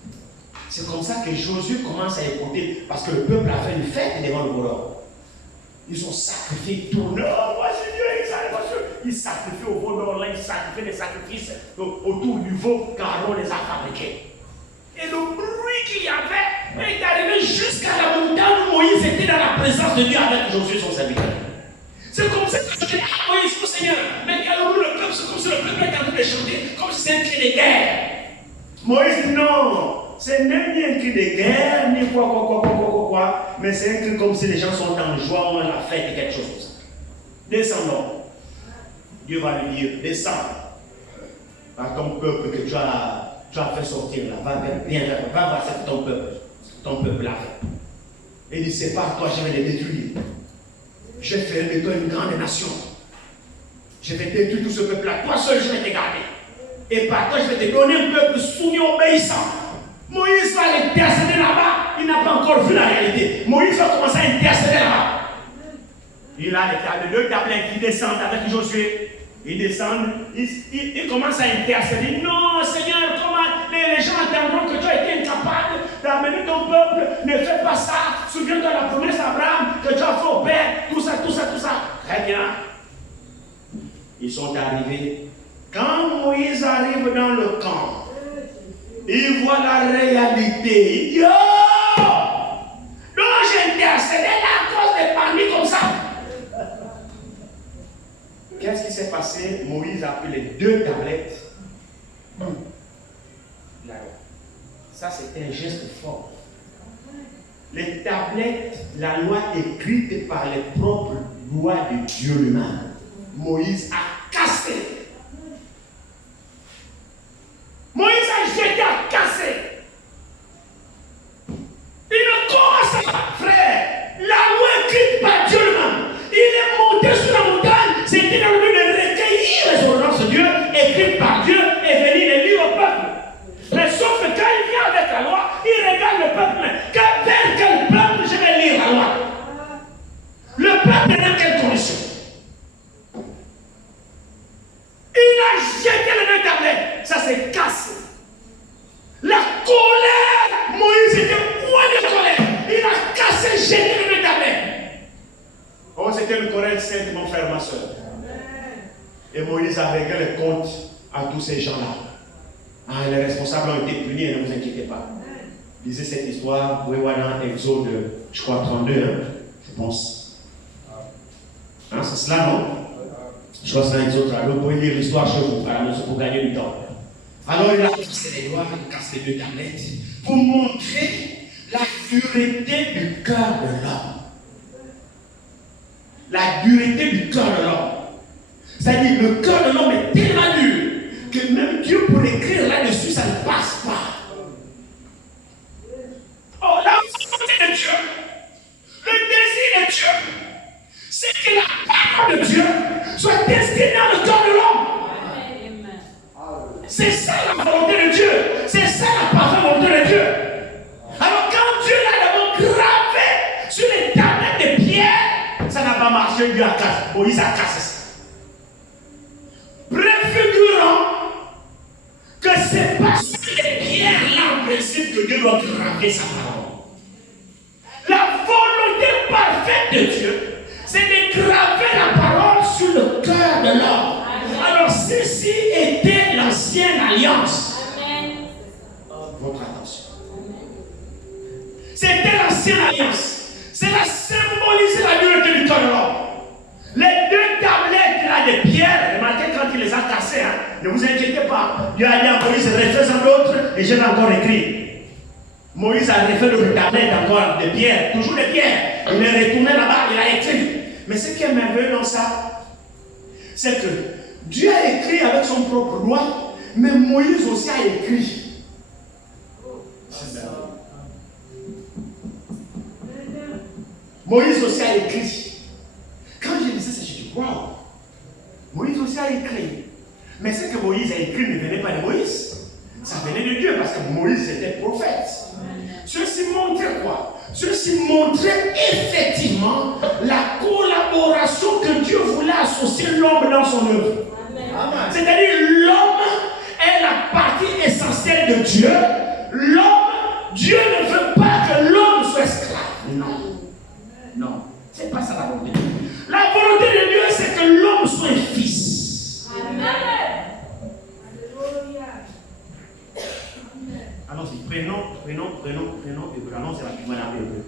C'est comme ça que Josué commence à écouter, parce que le peuple a fait une fête devant le voleur. Ils ont sacrifié tout. Non, voici Dieu, ils sacrifient au veau d'or, là, ils sacrifient des sacrifices autour du veau qu'Aaron les a fabriqués. Et le bruit qu'il y avait est arrivé jusqu'à la montagne où Moïse était dans la présence de Dieu avec Josué, son serviteur. C'est comme ça que je dis, ah Moïse, mon Seigneur, mais alors le peuple, c'est comme si le peuple était en train de chanter, comme si c'était un cri de guerre. Moïse dit non. C'est même ni un cri de guerre, ni quoi, mais c'est un cri comme si les gens sont en joie, on a la fête, quelque chose comme ça. Descendons. Dieu va lui dire, descends. Par ton peuple que tu as fait sortir là, va voir ce que ton peuple a fait. Et il dit, c'est pas toi, je vais les détruire. Je vais faire de toi une grande nation. Je vais détruire tout ce peuple-là. Toi seul, je vais te garder. Et par toi, je vais te donner un peuple soumis, obéissant. Moïse va l'intercéder là-bas. Il n'a pas encore vu la réalité. Moïse va commencer à intercéder là-bas. Il a les deux tablets qui descendent avec Josué. Ils descendent, ils commencent à intercéder. Non, Seigneur, comment les gens entendront que tu as été incapable d'amener ton peuple. Ne fais pas ça. Souviens-toi de la promesse d'Abraham que tu as fait au Père. Tout ça, tout ça, tout ça. Très bien. Ils sont arrivés. Quand Moïse arrive dans le camp, il voit la réalité. Il dit, oh! Donc j'ai intercédé là à cause des paniques comme ça. Qu'est-ce qui s'est passé? Moïse a pris les 2 tablettes. Ça, c'était un geste fort. Les tablettes, la loi écrite par les propres lois de Dieu lui-même. Moïse a cassé. Moïse a jeté, a cassé. Il ne commence pas, frère. La loi écrite par Dieu lui-même. Il est monté sur la montagne. C'était dans le but de recueillir les ordonnances de Dieu, écrites par Dieu, et venir les lire au peuple. Mais sauf que quand il vient avec la loi, il regarde le peuple. Vers quel peuple je vais lire la loi? Le peuple est dans quelle condition? Il a jeté les 2 tablettes. Ça s'est cassé. La colère, Moïse était point de colère. Il a cassé, jeté les 2 tablettes. Oh, c'était une colère sainte, mon frère, ma soeur. Et Moïse a réglé les comptes à tous ces gens-là. Ah, les responsables ont été punis, ne vous inquiétez pas. Lisez cette histoire, vous pouvez voir dans Exode, je crois 32, hein, je pense. Hein, c'est cela, non? Je crois que c'est dans Exode 32. Vous pouvez lire l'histoire chez vous, à la maison, pour gagner du temps. Alors il a cassé les doigts, il a cassé les 2 tablettes, pour montrer la dureté du cœur de l'homme. La dureté du cœur de l'homme. C'est-à-dire, le cœur de l'homme est tellement dur que même Dieu, pour écrire là-dessus, ça ne passe pas. Oh, la volonté de Dieu, le désir de Dieu, c'est que la parole de Dieu soit destinée dans le cœur de l'homme. C'est ça la volonté de Dieu. C'est ça la parfaite volonté de Dieu. Alors quand Dieu l'a d'abord gravé sur les tablettes de pierre, ça n'a pas marché, Dieu a cassé. Moïse a cassé ça. Préfigurant que c'est pas sur les pierres là en principe que Dieu doit graver sa parole. La volonté parfaite de Dieu, c'est de graver la parole sur le cœur de l'homme. Alors ceci était l'ancienne alliance. Amen. Votre attention. C'était l'ancienne alliance. Cela symbolisait la dureté du cœur de l'homme. Les 2 tablettes là de pierre, remarquez quand il les a cassées, hein, ne vous inquiétez pas. Dieu a dit à Moïse, refais-en d'autres et je vais encore écrire. Moïse a refait d'autres tablettes encore de pierre, toujours de pierre. Il est retourné là-bas, il a écrit. Mais ce qui est merveilleux dans ça, c'est que Dieu a écrit avec son propre loi, mais Moïse aussi a écrit. Moïse aussi a écrit. Quand je disais ça, je dis, waouh, Moïse aussi a écrit. Mais ce que Moïse a écrit ne venait pas de Moïse. Ça venait de Dieu parce que Moïse était prophète. Ceci montrait quoi? Ceci montrait effectivement la collaboration que Dieu voulait associer l'homme dans son œuvre. C'est-à-dire l'homme est la partie essentielle de Dieu. L'homme, Dieu ne veut pas que l'homme soit esclave. Non. Non. C'est pas ça la volonté de Dieu. La volonté de Dieu, c'est que l'homme soit un fils. Amen. Allons-y, prenons, Hébreu. Allons-y rapidement dans Hébreu.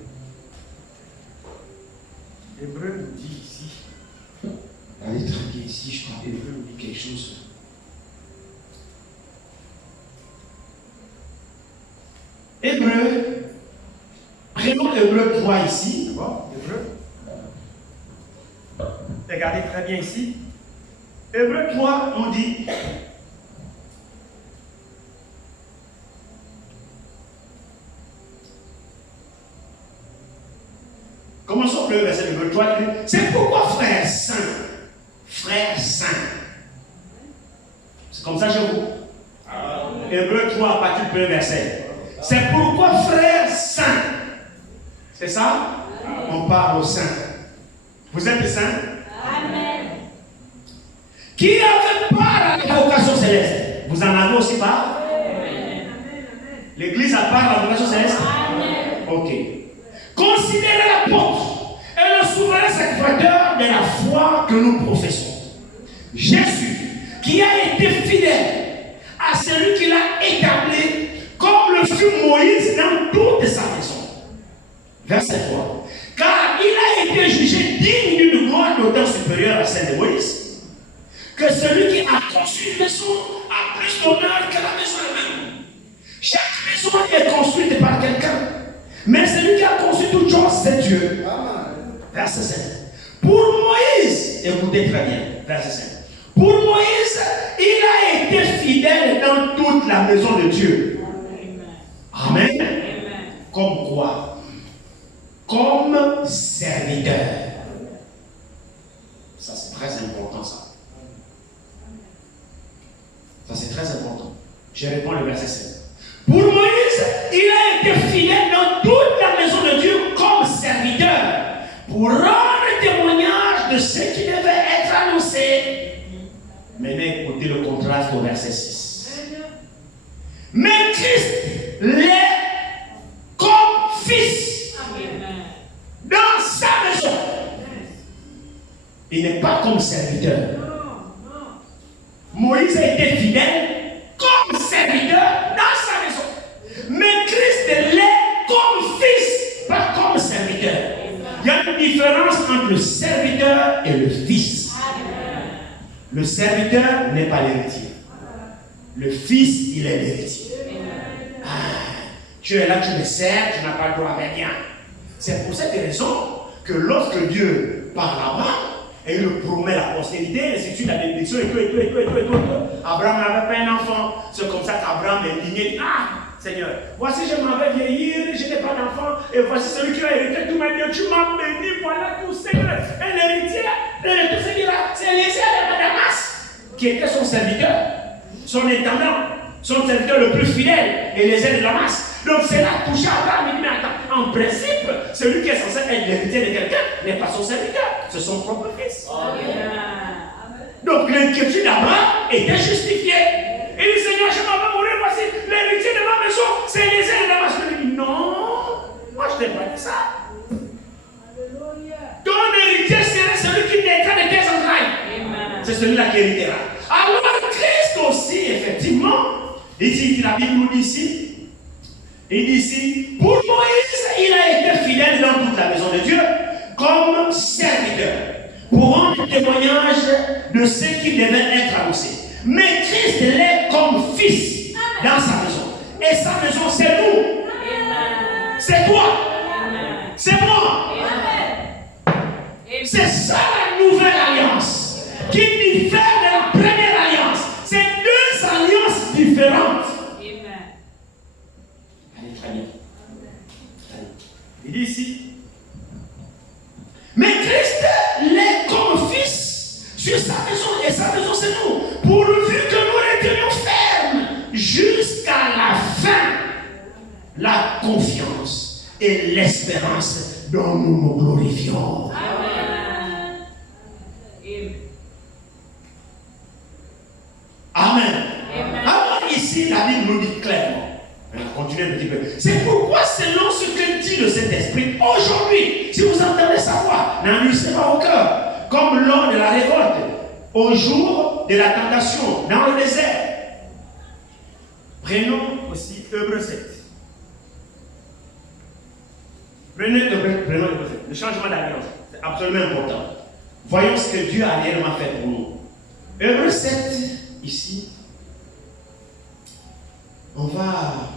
Hébreu nous dit ici. Allez très bien ici, je crois. Hébreu nous dit quelque chose. Hébreu. Prenons Hébreu 3 ici. D'accord? Hébreu. Regardez très bien ici. Hébreu 3, on dit. Commençons le verset de Hébreu 3. C'est pourquoi, frères saints, c'est comme ça chez vous. Hébreu 3, à partir du premier verset. C'est pourquoi, frères saints, c'est ça? On parle aux saints. Vous êtes des saints? Amen. qui avait part à la vocation céleste. Vous en avez aussi part? L'Église a part à la vocation céleste? Ok. Considérez l'apôtre et le souverain sacrificateur de la foi que nous professons. Jésus, qui a été fidèle à celui qui l'a établi, comme le fut Moïse dans toute sa maison. Verset 3. Car il a été jugé digne d'une gloire d'autant supérieure à celle de Moïse, que celui qui a construit une maison a plus d'honneur que la maison elle-même. Chaque maison est construite par quelqu'un, mais celui qui a construit toute chose, c'est Dieu. Verset 5. Pour Moïse, écoutez très bien, verset 5. Pour Moïse, il a été fidèle dans toute la maison de Dieu. Amen. Amen. Comme quoi? Comme serviteur. Ça, c'est très important, ça. Ça, c'est très important. Je réponds le verset 7. Pour Moïse, il a été fidèle dans toute la maison de Dieu comme serviteur pour rendre témoignage de ce qui devait être annoncé. Maintenant, écoutez le contraste au verset 6. Mais Christ l'est comme fils dans sa maison. Il n'est pas comme serviteur. Moïse a été fidèle comme serviteur dans sa maison. Mais Christ l'est comme fils, pas comme serviteur. Il y a une différence entre le serviteur et le fils. Le serviteur n'est pas l'héritier. Le fils, il est l'héritier. Tu es là, tu me sers, tu n'as pas le droit à rien. C'est pour cette raison que lorsque Dieu parle à Abraham, et il lui promet la postérité, ainsi de suite, la bénédiction, et tout. Abraham n'avait pas un enfant. C'est comme ça qu'Abraham est digné. Dit, Seigneur, voici je m'en vais vieillir, je n'ai pas d'enfant, et voici celui qui a hérité tout ma vie. Tu m'as béni, voilà tout, Seigneur. Et l'héritier, tout ce qu'il a, c'est Élisée de Damas, qui était son serviteur, son intendant, son serviteur le plus fidèle, Élisée de Damas. Donc c'est là touché à Abraham. Il dit, mais attends, en principe, celui qui est censé être l'héritier de quelqu'un n'est pas son serviteur, c'est son propre fils. Donc l'inquiétude d'Abraham était justifiée. Il dit, Seigneur, je m'en vais mourir, voici l'héritier de ma maison, c'est Élisée de Damas. Il dit, non, moi je t'ai pas dit ça. Ton héritier serait celui qui naîtra de tes entrailles. C'est celui-là qui héritera. Alors Christ aussi, effectivement, ici, la Bible nous dit ici, il dit ici, pour Moïse, il a été fidèle dans toute la maison de Dieu comme serviteur pour rendre témoignage de ce qui devait être annoncé. Mais Christ l'est comme fils dans sa maison. Et sa maison, c'est nous. C'est toi. C'est moi. C'est ça la nouvelle alliance qui diffère de la première alliance. C'est deux alliances différentes. Il dit ici, mais Christ l'est comme fils sur sa maison, et sa maison c'est nous, pourvu que nous retenions ferme jusqu'à la fin la confiance et l'espérance dont nous nous glorifions. Amen. Alors ici la Bible nous dit clairement. Continuez un petit peu. C'est pourquoi, selon ce que dit le Saint-Esprit, aujourd'hui, si vous entendez sa voix, n'enregistrez pas au cœur, comme lors de la révolte, au jour de la tentation, dans le désert. Prenons aussi Hébreux 7. Prenez Hébreux 7. Le changement d'alliance, c'est absolument important. Voyons ce que Dieu a réellement fait pour nous. Hébreux 7, ici, on va.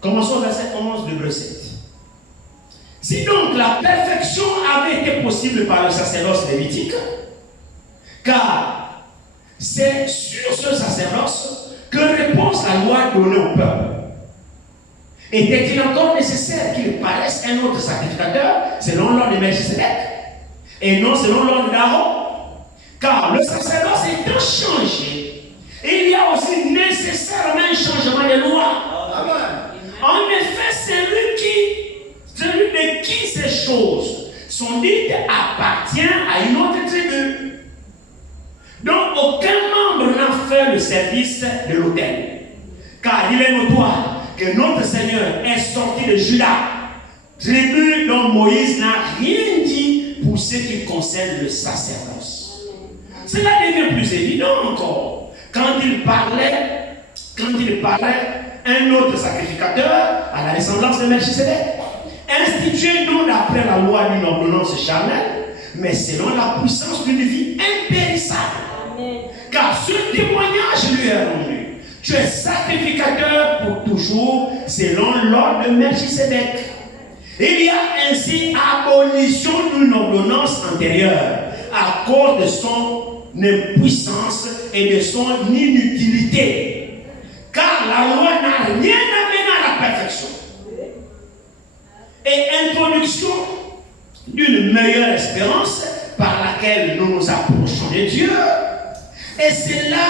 Commençons au verset 11 de Hébreux 7. Si donc la perfection avait été possible par le sacerdoce lévitique, car c'est sur ce sacerdoce que repose la loi donnée au peuple, était-il encore nécessaire qu'il paraisse un autre sacrificateur selon l'ordre de Melchisedec et non selon l'ordre d'Aaron? Car le sacerdoce étant changé, il y a aussi nécessairement un changement de loi. Amen. En effet, celui de qui ces choses sont dites appartient à une autre tribu. Donc aucun membre n'a fait le service de l'autel. Car il est notoire que notre Seigneur est sorti de Juda, tribu dont Moïse n'a rien dit pour ce qui concerne le sacerdoce. Cela devient plus évident encore quand il parlait un autre sacrificateur à la ressemblance de Melchisedec, institué non d'après la loi d'une ordonnance charnelle, mais selon la puissance d'une vie impérissable. Amen. Car ce témoignage lui est rendu. Tu es sacrificateur pour toujours selon l'ordre de Melchisedec. Il y a ainsi abolition d'une ordonnance antérieure à cause de son impuissance et de son inutilité. Car la loi n'a rien amené à la perfection. Et introduction d'une meilleure espérance par laquelle nous nous approchons de Dieu. Et cela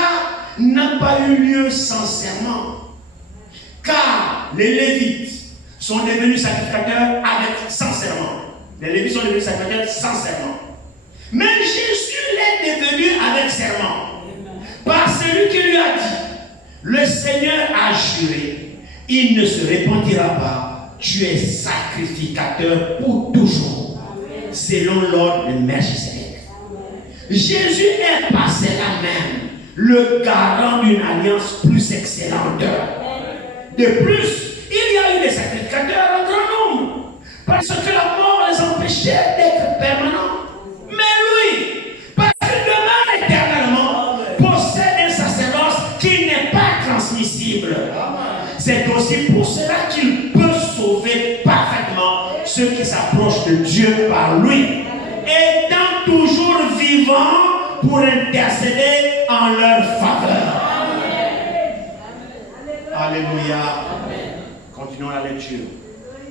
n'a pas eu lieu sans serment. Car les Lévites sont devenus sacrificateurs sans serment. Les Lévites sont devenus sacrificateurs sans serment. Même Jésus l'est devenu avec serment. Par celui qui lui a dit, le Seigneur a juré, il ne se répandira pas, tu es sacrificateur pour toujours, selon l'ordre de Melchisedec. Jésus est par cela même le garant d'une alliance plus excellente. De plus, il y a eu des sacrificateurs en grand nombre, parce que la mort les empêchait d'être permanents. Mais lui, parce qu'il demeure éternellement, possède un sacerdoce qui n'est pas transmissible. C'est aussi pour cela qu'il peut sauver parfaitement ceux qui s'approchent de Dieu par lui, étant toujours vivant pour intercéder en leur faveur. Alléluia. Continuons la lecture.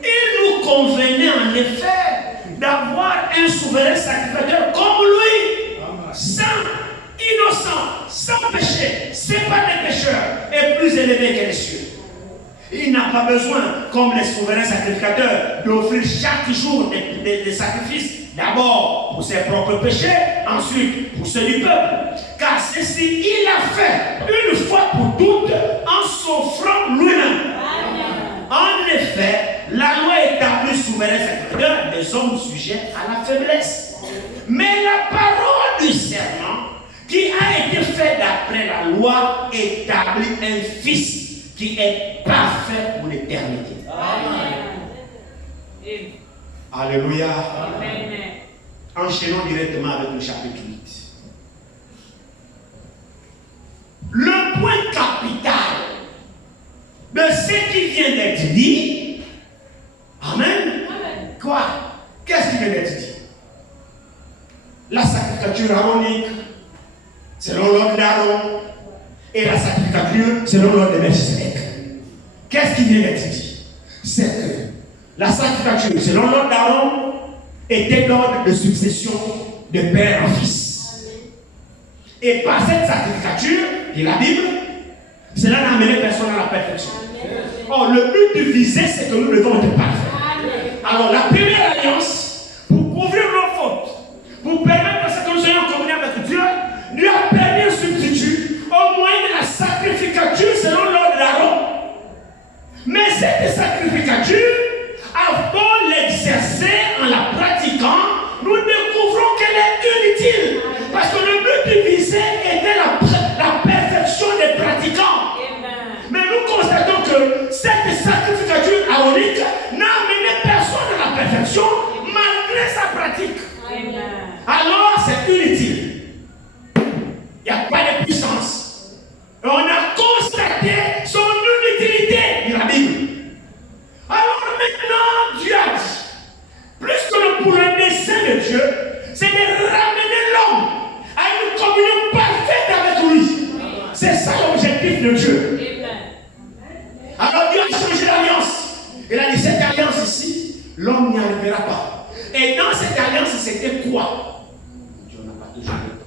Il nous convenait en effet d'avoir un souverain sacrificateur comme lui, saint, innocent, sans péché, séparé des pécheurs et plus élevé que les cieux. Il n'a pas besoin, comme les souverains sacrificateurs, d'offrir chaque jour des sacrifices, d'abord pour ses propres péchés, ensuite pour ceux du peuple. Car ceci, il a fait une fois pour toutes en s'offrant lui-même. En effet, la loi établit souverain sacrificateur des hommes sujets à la faiblesse. Mais la parole du serment qui a été fait d'après la loi établit un fils qui est parfait pour l'éternité. Alléluia. Amen. Enchaînons directement avec le chapitre 8. Le point capital de ce qui vient d'être dit. Amen. Quoi? Qu'est-ce qui vient d'être dit? La sacrificature aronique, selon l'ordre d'Aaron, et la sacrificature selon l'ordre de Melchisedec. Qu'est-ce qui vient d'être dit? C'est que la sacrificature selon l'ordre d'Aaron était l'ordre de succession de père en fils. Et par cette sacrificature, dit la Bible, cela n'a amené personne à la perfection. Or, le but de viser, c'est que nous devons être parfaits. Alors, la première alliance, pour couvrir nos fautes, pour permettre à ce que nous soyons en communion avec Dieu, lui a permis un substitut au moyen de la sacrificature selon l'ordre d'Aaron. Mais cette sacrificature, avant l'exercer en la pratiquant, nous découvrons qu'elle est inutile. Parce que le but visé était la perfection des pratiquants. Mais nous constatons que cette sacrificature aronique n'a amené personne à la perfection malgré sa pratique. Alors c'est inutile. Il n'y a pas de puissance. Et on a constaté son inutilité, dit la Bible. Alors maintenant, Dieu a dit, plus que pour le dessein de Dieu, c'est de ramener l'homme à une communion parfaite avec lui. C'est ça l'objectif de Dieu. Alors Dieu a changé l'alliance. Il a dit, cette alliance ici, l'homme n'y arrivera pas. Et dans cette alliance, c'était quoi? Dieu n'a pas toujours le temps.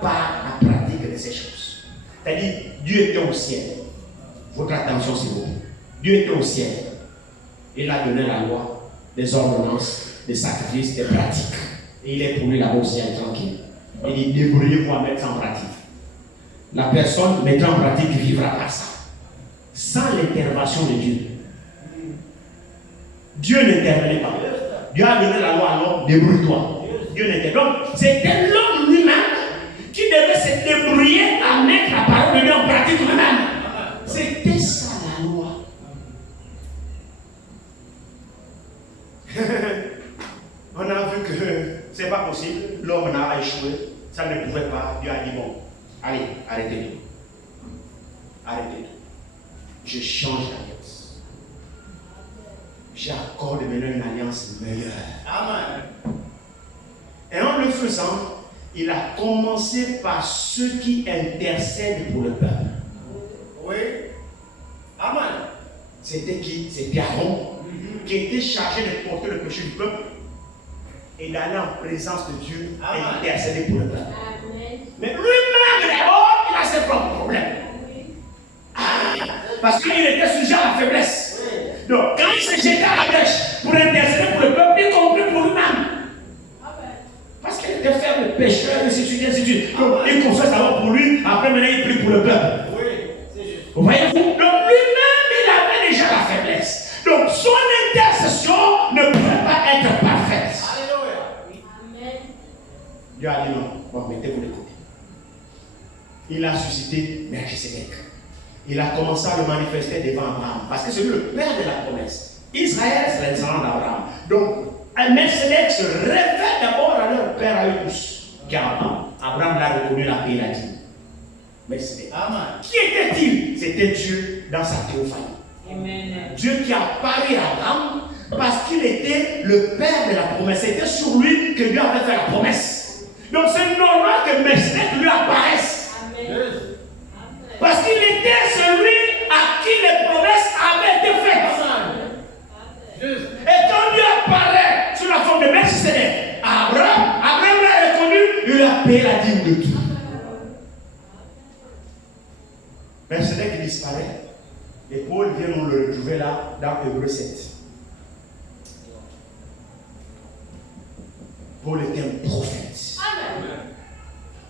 Par la pratique de ces choses. C'est-à-dire, Dieu était au ciel. Votre attention, s'il vous plaît. Dieu était au ciel. Il a donné la loi, des ordonnances, des sacrifices, des pratiques. Et il est pour lui là-bas au ciel tranquille. Il dit débrouillez-vous à mettre ça en pratique. La personne mettant en pratique vivra par ça. Sans l'intervention de Dieu. Dieu n'intervenait pas. Dieu a donné la loi à l'homme, débrouille-toi. Dieu n'intervenait pas. Donc, c'était l'homme lui-même qui devait se débrouiller à mettre la parole de Dieu en pratique lui-même. C'était ça la loi. On a vu que c'est pas possible. L'homme n'a échoué. Ça ne pouvait pas. Dieu a dit bon, allez, arrêtez tout. Arrêtez tout. Je change d'alliance. J'accorde maintenant une alliance meilleure. Amen. Et en le faisant, il a commencé par ceux qui intercèdent pour le peuple. Oui. Amen. C'était qui? C'était Aaron, qui était chargé de porter le péché du peuple et d'aller en présence de Dieu et intercéder pour le peuple. Amen. Mais lui-même, d'abord, il a ses propres problèmes. Parce qu'il était sujet à la faiblesse. Donc, quand il s'est jeté à la brèche pour intercéder pour le peuple, y compris pour lui-même. Parce qu'il était faible, pécheur, ainsi de suite. Donc, il confesse d'abord pour lui, après maintenant il prie pour le peuple. Vous voyez-vous? Donc, lui-même, il avait déjà la faiblesse. Donc, son intercession ne pouvait pas être parfaite. Alléluia. Dieu a dit non. Bon, mettez-vous de côté. Il a suscité Melchisedec. Il a commencé à le manifester devant Abraham. Parce que c'est lui le père de la promesse. Israël, c'est le descendant d'Abraham. Donc, Melchisedec se révèle d'abord à leur père à eux tous, qui est Abraham. Abraham l'a reconnu, l'a payé, l'a dit. Melchisedec. Qui était-il? C'était Dieu dans sa théophanie. Amen. Dieu qui a parlé à Abraham parce qu'il était le père de la promesse. C'était sur lui que Dieu avait fait la promesse. Donc, c'est normal que Melchisedec lui apparaisse. Amen. Parce qu'il était celui à qui les promesses avaient été faites. Et quand Dieu apparaît sous la forme de Melchisedec à Abraham, Abraham l'a reconnu, il lui a payé la dîme de tout. Melchisedec disparaît. Et Paul vient nous le retrouver là dans Hébreux 7. Paul était un prophète. Amen.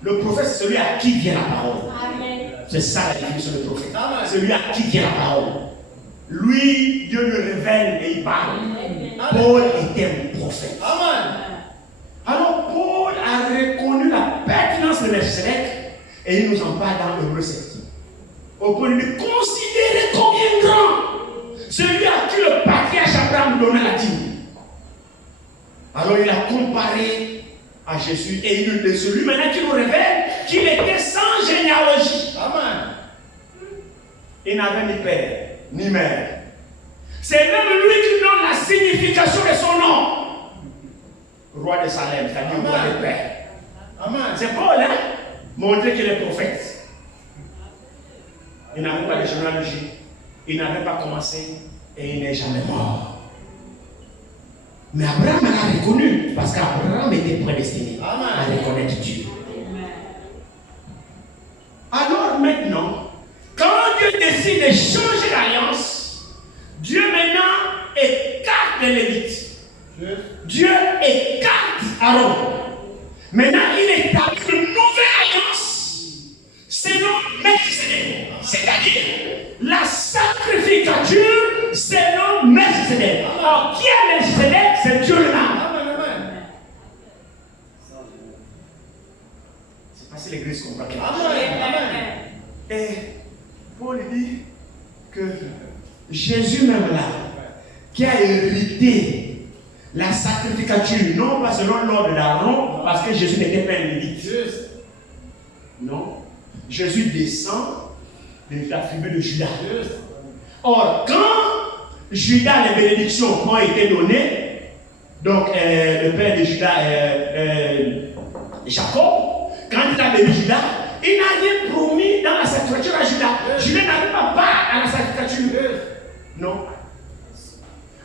Le prophète, c'est celui à qui vient la parole. Amen. C'est ça la définition du prophète. Amen. Celui à qui vient la parole. Lui, Dieu le révèle et il parle. Amen. Paul était un prophète. Amen. Alors, Paul a reconnu la pertinence de Melchisedec et il nous en parle dans Hébreux 7. Au point de considérer combien grand celui à qui le patriarche Abraham donnait la dîme. Alors, il a comparé à Jésus et il celui maintenant qui nous révèle qu'il était sans généalogie. Amen. Il n'avait ni père ni mère. C'est même lui qui donne la signification de son nom. Roi de Salem, c'est-à-dire roi des pères. Amen. C'est Paul, hein? Montrer qu'il est prophète. Il n'avait pas de généalogie. Il n'avait pas commencé et il n'est jamais mort. Mais Abraham l'a reconnu parce qu'Abraham était prédestiné à reconnaître Dieu. Alors maintenant, quand Dieu décide de changer d'alliance, Dieu maintenant écarte les Lévites. Dieu écarte Aaron. Maintenant, il établit une nouvelle alliance selon Melchisedec. C'est-à-dire la sacrificature selon Melchisedec. Alors, qui est Melchisedec? C'est Dieu lui-même. C'est pas si l'église comprend. Et Paul dit que Jésus même là, qui a hérité la sacrificature, non pas selon l'ordre d'Aaron, parce que Jésus n'était pas un lévite. Non. Jésus descend de la tribu de Judas. Or, quand Judas, les bénédictions ont été données, donc le père de Judas, Jacob, quand il a béni Judas, il n'a rien promis dans la sacrificature à Judas. Judas n'avait pas part à la sacrificature. Non.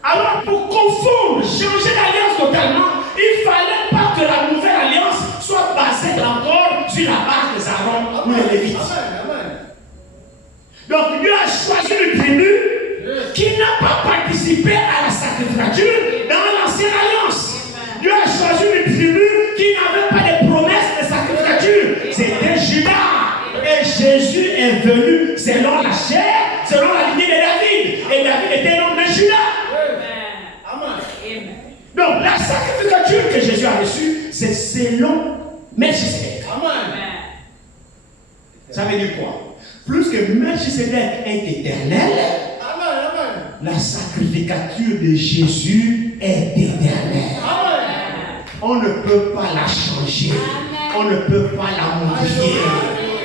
Alors, pour confondre, changer d'alliance totalement, il ne fallait pas que la nouvelle alliance soit basée encore sur la base des Aaron ou les Lévites. Donc, Dieu a choisi une tribu qui n'a pas participé à la sacrificature dans l'ancienne alliance. Dieu a choisi une tribu qui n'avait pas de promesses de sacrificature. est venu selon la chair, selon la lignée de David. Et David était l'homme de Juda. Amen. Donc la sacrificature que Jésus a reçue, c'est selon Melchisedec. Amen. Ça veut dire quoi? Plus que Melchisedec est éternel, la sacrificature de Jésus est éternelle. On ne peut pas la changer. On ne peut pas la modifier.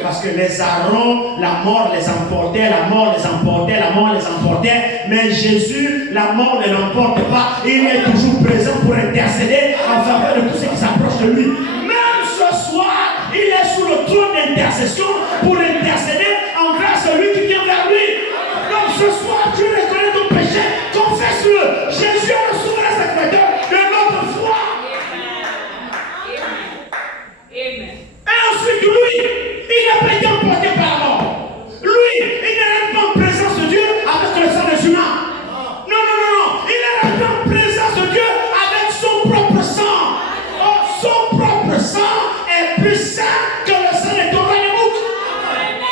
Parce que les Aaron, la mort les emportait, la mort les emportait, la mort les emportait. Mais Jésus, la mort ne l'emporte pas. Il est toujours présent pour intercéder en faveur de tous ceux qui s'approchent de lui. Même ce soir, il est sous le trône d'intercession pour intercéder envers celui qui vient vers lui. Donc ce soir, tu reconnais ton péché, confesse-le. Jésus est le souverain sacrificateur de notre foi. Et ensuite, lui, il n'a pas été emporté par la mort. Lui, il n'est même pas en présence de Dieu avec le sang des humains. Non. Il est rentré en présence de Dieu avec son propre sang. Oh, son propre sang est plus saint que le sang des taureaux de bouc.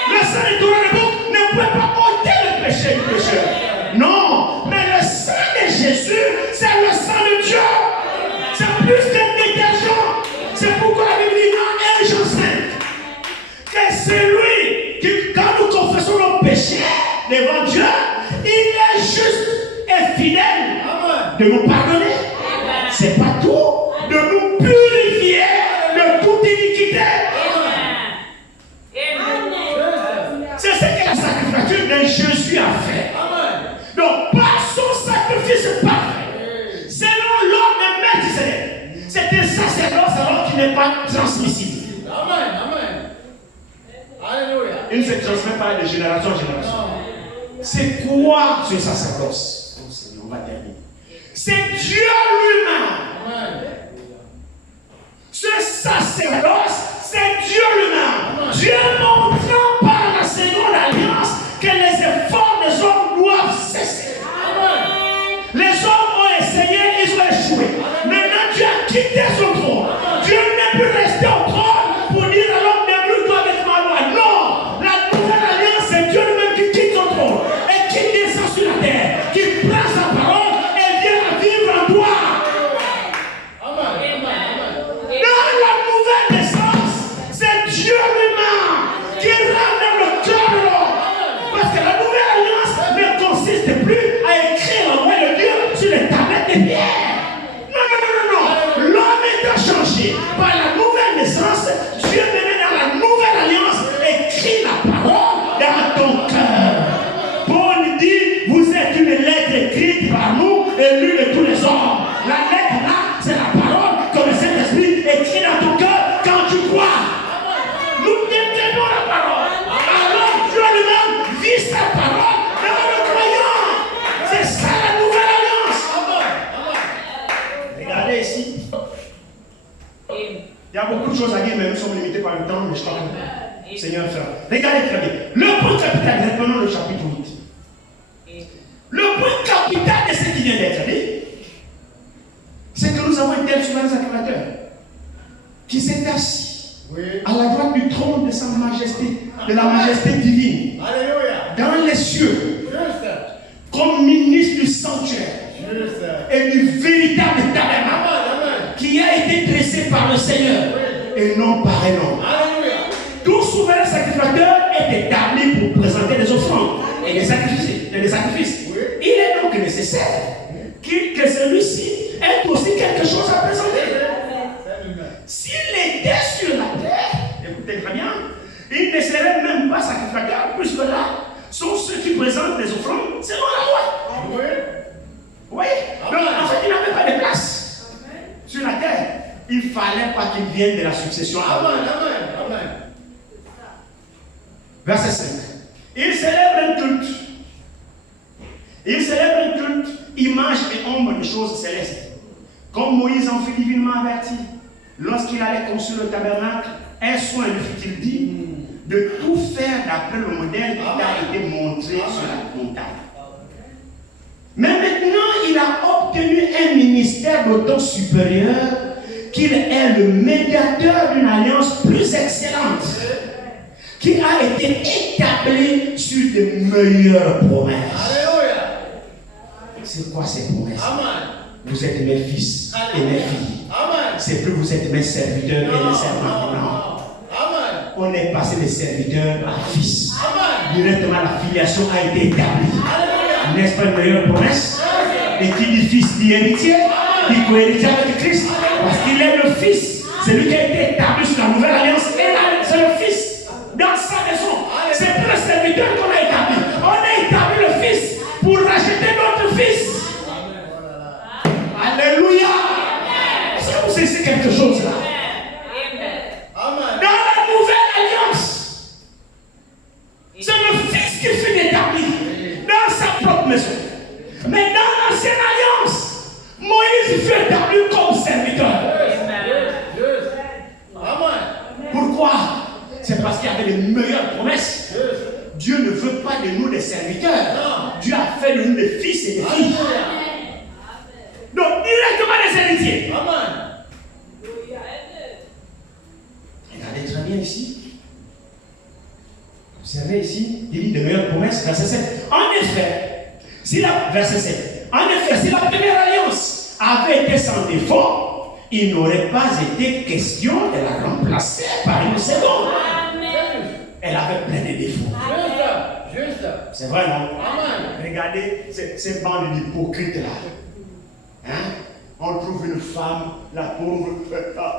Le sang des taureaux de bouc ne pouvait pas ôter le péché du pécheur. Non, mais le sang de Jésus, c'est le sang de Dieu. C'est plus qu'un détergent. C'est pourquoi la Bible dit dans 1 Jean 5 que c'est lui qui, quand nous confessons nos péchés devant Dieu, il est juste et fidèle de nous pardonner. C'est pas tout, de nous purifier de toute iniquité. C'est ce que la sacrificature de Jésus a fait. Donc, par son sacrifice parfait, selon l'ordre de Melchisedec, c'est un sacerdoce alors qui n'est pas transmissible. Il ne se transmet pas de génération en génération. C'est quoi ce sacerdoce? Oh Seigneur, on va terminer. C'est Dieu lui-même. Ce sacerdoce, c'est Dieu lui-même. Dieu montrant par la seconde alliance que les efforts des hommes doivent cesser. Les hommes ont essayé, ils ont échoué. Maintenant, Dieu a quitté son trône. Dieu n'est plus resté au trône pour dire à l'homme débrouille-toi avec ma loi. Non, la nouvelle alliance, c'est Dieu lui-même qui quitte son trône et qui descend sur la terre, qui prend sa parole et vient à vivre en toi. Dans la nouvelle naissance, c'est Dieu lui-même qui ramène le cœur de l'homme. Parce que la nouvelle alliance ne consiste plus à écrire la loi de Dieu sur les tablettes de pierre. Non. L'homme est changé par la nouvelle naissance. Dieu venait dans la nouvelle alliance, écrit la parole dans ton cœur. Paul dit, vous êtes une lettre écrite par nous et lue de tous les hommes. La lettre là, c'est la parole que le Saint-Esprit écrit dans ton cœur quand tu crois. Nous détenons la parole. Alors Dieu lui-même vit sa parole dans le croyant. C'est ça la nouvelle alliance. Regardez ici. Il y a beaucoup de choses à dire, mais nous sommes limités par le temps, mais je crois que Seigneur frère. Regardez très bien. Le point capital, reprenons le chapitre 8. Le point capital de ce qui vient d'être dit, c'est que nous avons un tel souverain sacrificateur qui s'est assis à la droite du trône de sa majesté, de la majesté divine, dans les cieux, comme ministre du sanctuaire et du véritable tabernacle qui a été dressé par le Seigneur et non par un homme. Tout souverain sacrificateur est établi pour présenter des offrandes et des sacrifices. Il est donc nécessaire que celui-ci ait aussi quelque chose à présenter. S'il était sur la terre, écoutez très bien, il ne serait même pas sacrificateur, puisque là sont ceux qui présentent des offrandes selon la loi. Oui. Donc en fait, il n'avait pas de place sur la terre. Il ne fallait pas qu'il vienne de la succession. Amen. Verset 5. Il célèbre un culte. Il célèbre un culte, image et ombre de choses célestes. Comme Moïse en fut divinement averti, lorsqu'il allait construire le tabernacle, un soin lui fut-il dit de tout faire d'après le modèle qui a été montré sur la montagne. Mais maintenant, il a obtenu un ministère d'autant supérieur qu'il est le médiateur d'une alliance plus excellente. qui a été établi sur de meilleures promesses. Alléluia. C'est quoi ces promesses? Amen. Vous êtes mes fils et mes filles. Amen. C'est plus vous êtes mes serviteurs et mes servantes. Non. Amen. On est passé des serviteurs à fils. Amen. Directement, la filiation a été établie. Alléluia. N'est-ce pas une meilleure promesse? Et qui dit fils dit héritier, dit co-héritier avec Christ. Parce qu'il est le fils. C'est lui qui a été établi sur la nouvelle alliance. Et là, c'est le fils. Dans sa maison. C'est plus le serviteur qu'on a établi. On a établi le fils pour racheter notre fils. Alléluia. Est-ce que vous saisissez quelque chose là? Amen. Dans la nouvelle alliance, c'est le fils qui fut établi dans sa propre maison. Mais dans l'ancienne alliance, Moïse fut établi comme serviteur. Amen. Pourquoi? C'est parce qu'il y avait les meilleures promesses. Dieu ne veut pas de nous des serviteurs. Dieu a fait de nous des fils et des filles. Donc directement des héritiers. Amen. Regardez très bien ici. Observez ici, il dit de meilleures promesses, verset 7. En effet, verset 7. En effet, si la première alliance avait été sans défaut, il n'aurait pas été question de la remplacer par une seconde. Elle avait plein de défauts. Juste. C'est vrai, non? Amen. Regardez ces bandes d'hypocrites là. Hein? On trouve une femme, la pauvre,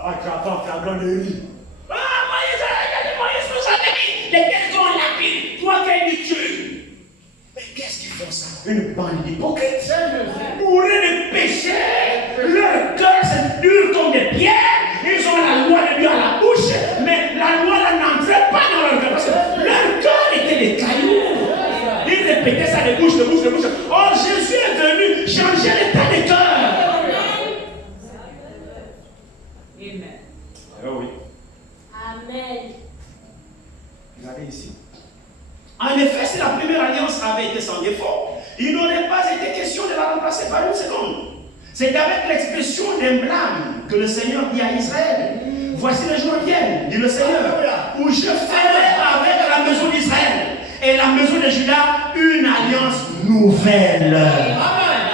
attrapant flagrant de riz. Ah, Moïse, vous avez mis les têtes qu'on lapide. Toi, qu'elle dit tu. Mais qu'est-ce qu'ils font ça? Une bande d'hypocrites. Bourrés de péché. Leur cœur c'est dur comme des pierres. Ils ont la loi de Dieu à la bouche, mais la loi n'entrait pas dans leur cœur. Parce que leur cœur était des cailloux. Ils répétaient ça de bouche. Oh, Jésus est venu changer l'état des cœurs. Amen. Oh oui. Amen. Regardez ici. En effet, si la première alliance avait été sans défaut, il n'aurait pas été question de la remplacer par une seconde. C'est avec l'expression d'un blâme que le Seigneur dit à Israël: voici les jours viennent, dit le Seigneur, où je ferai avec la maison d'Israël et la maison de Juda une alliance nouvelle. Amen.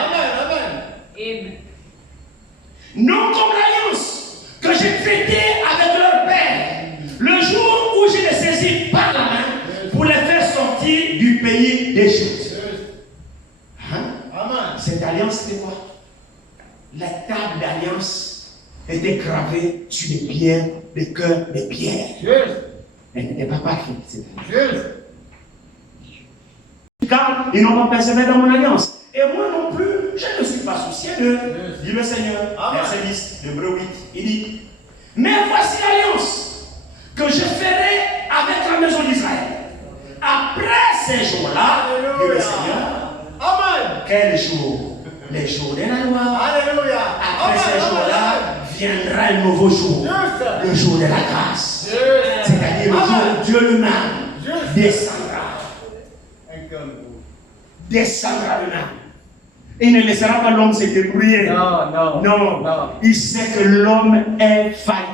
Non comme l'alliance que j'ai traitée avec leur père, le jour où je les saisis par la main pour les faire sortir du pays d'Égypte. Cette alliance, c'était quoi? La table d'alliance était gravée sur des pierres, des cœurs, des pierres. Elle n'était pas parfaite, cette alliance. Car ils n'ont pas persévéré dans mon alliance. Et moi non plus, je ne suis pas soucié d'eux, dit le Seigneur. Verset 10, d'Hébreux 8. Il dit: mais voici l'alliance que je ferai avec la maison d'Israël. Après ces jours-là, dit le Seigneur. Amen. Quel jour? Les jours de la loi. Alléluia. Après ces jours-là, viendra un nouveau jour. Le jour de la grâce. C'est-à-dire le jour où Dieu lui-même descendra. Descendra lui-même. Il ne laissera pas l'homme se débrouiller. Non. Il sait que l'homme est faillible.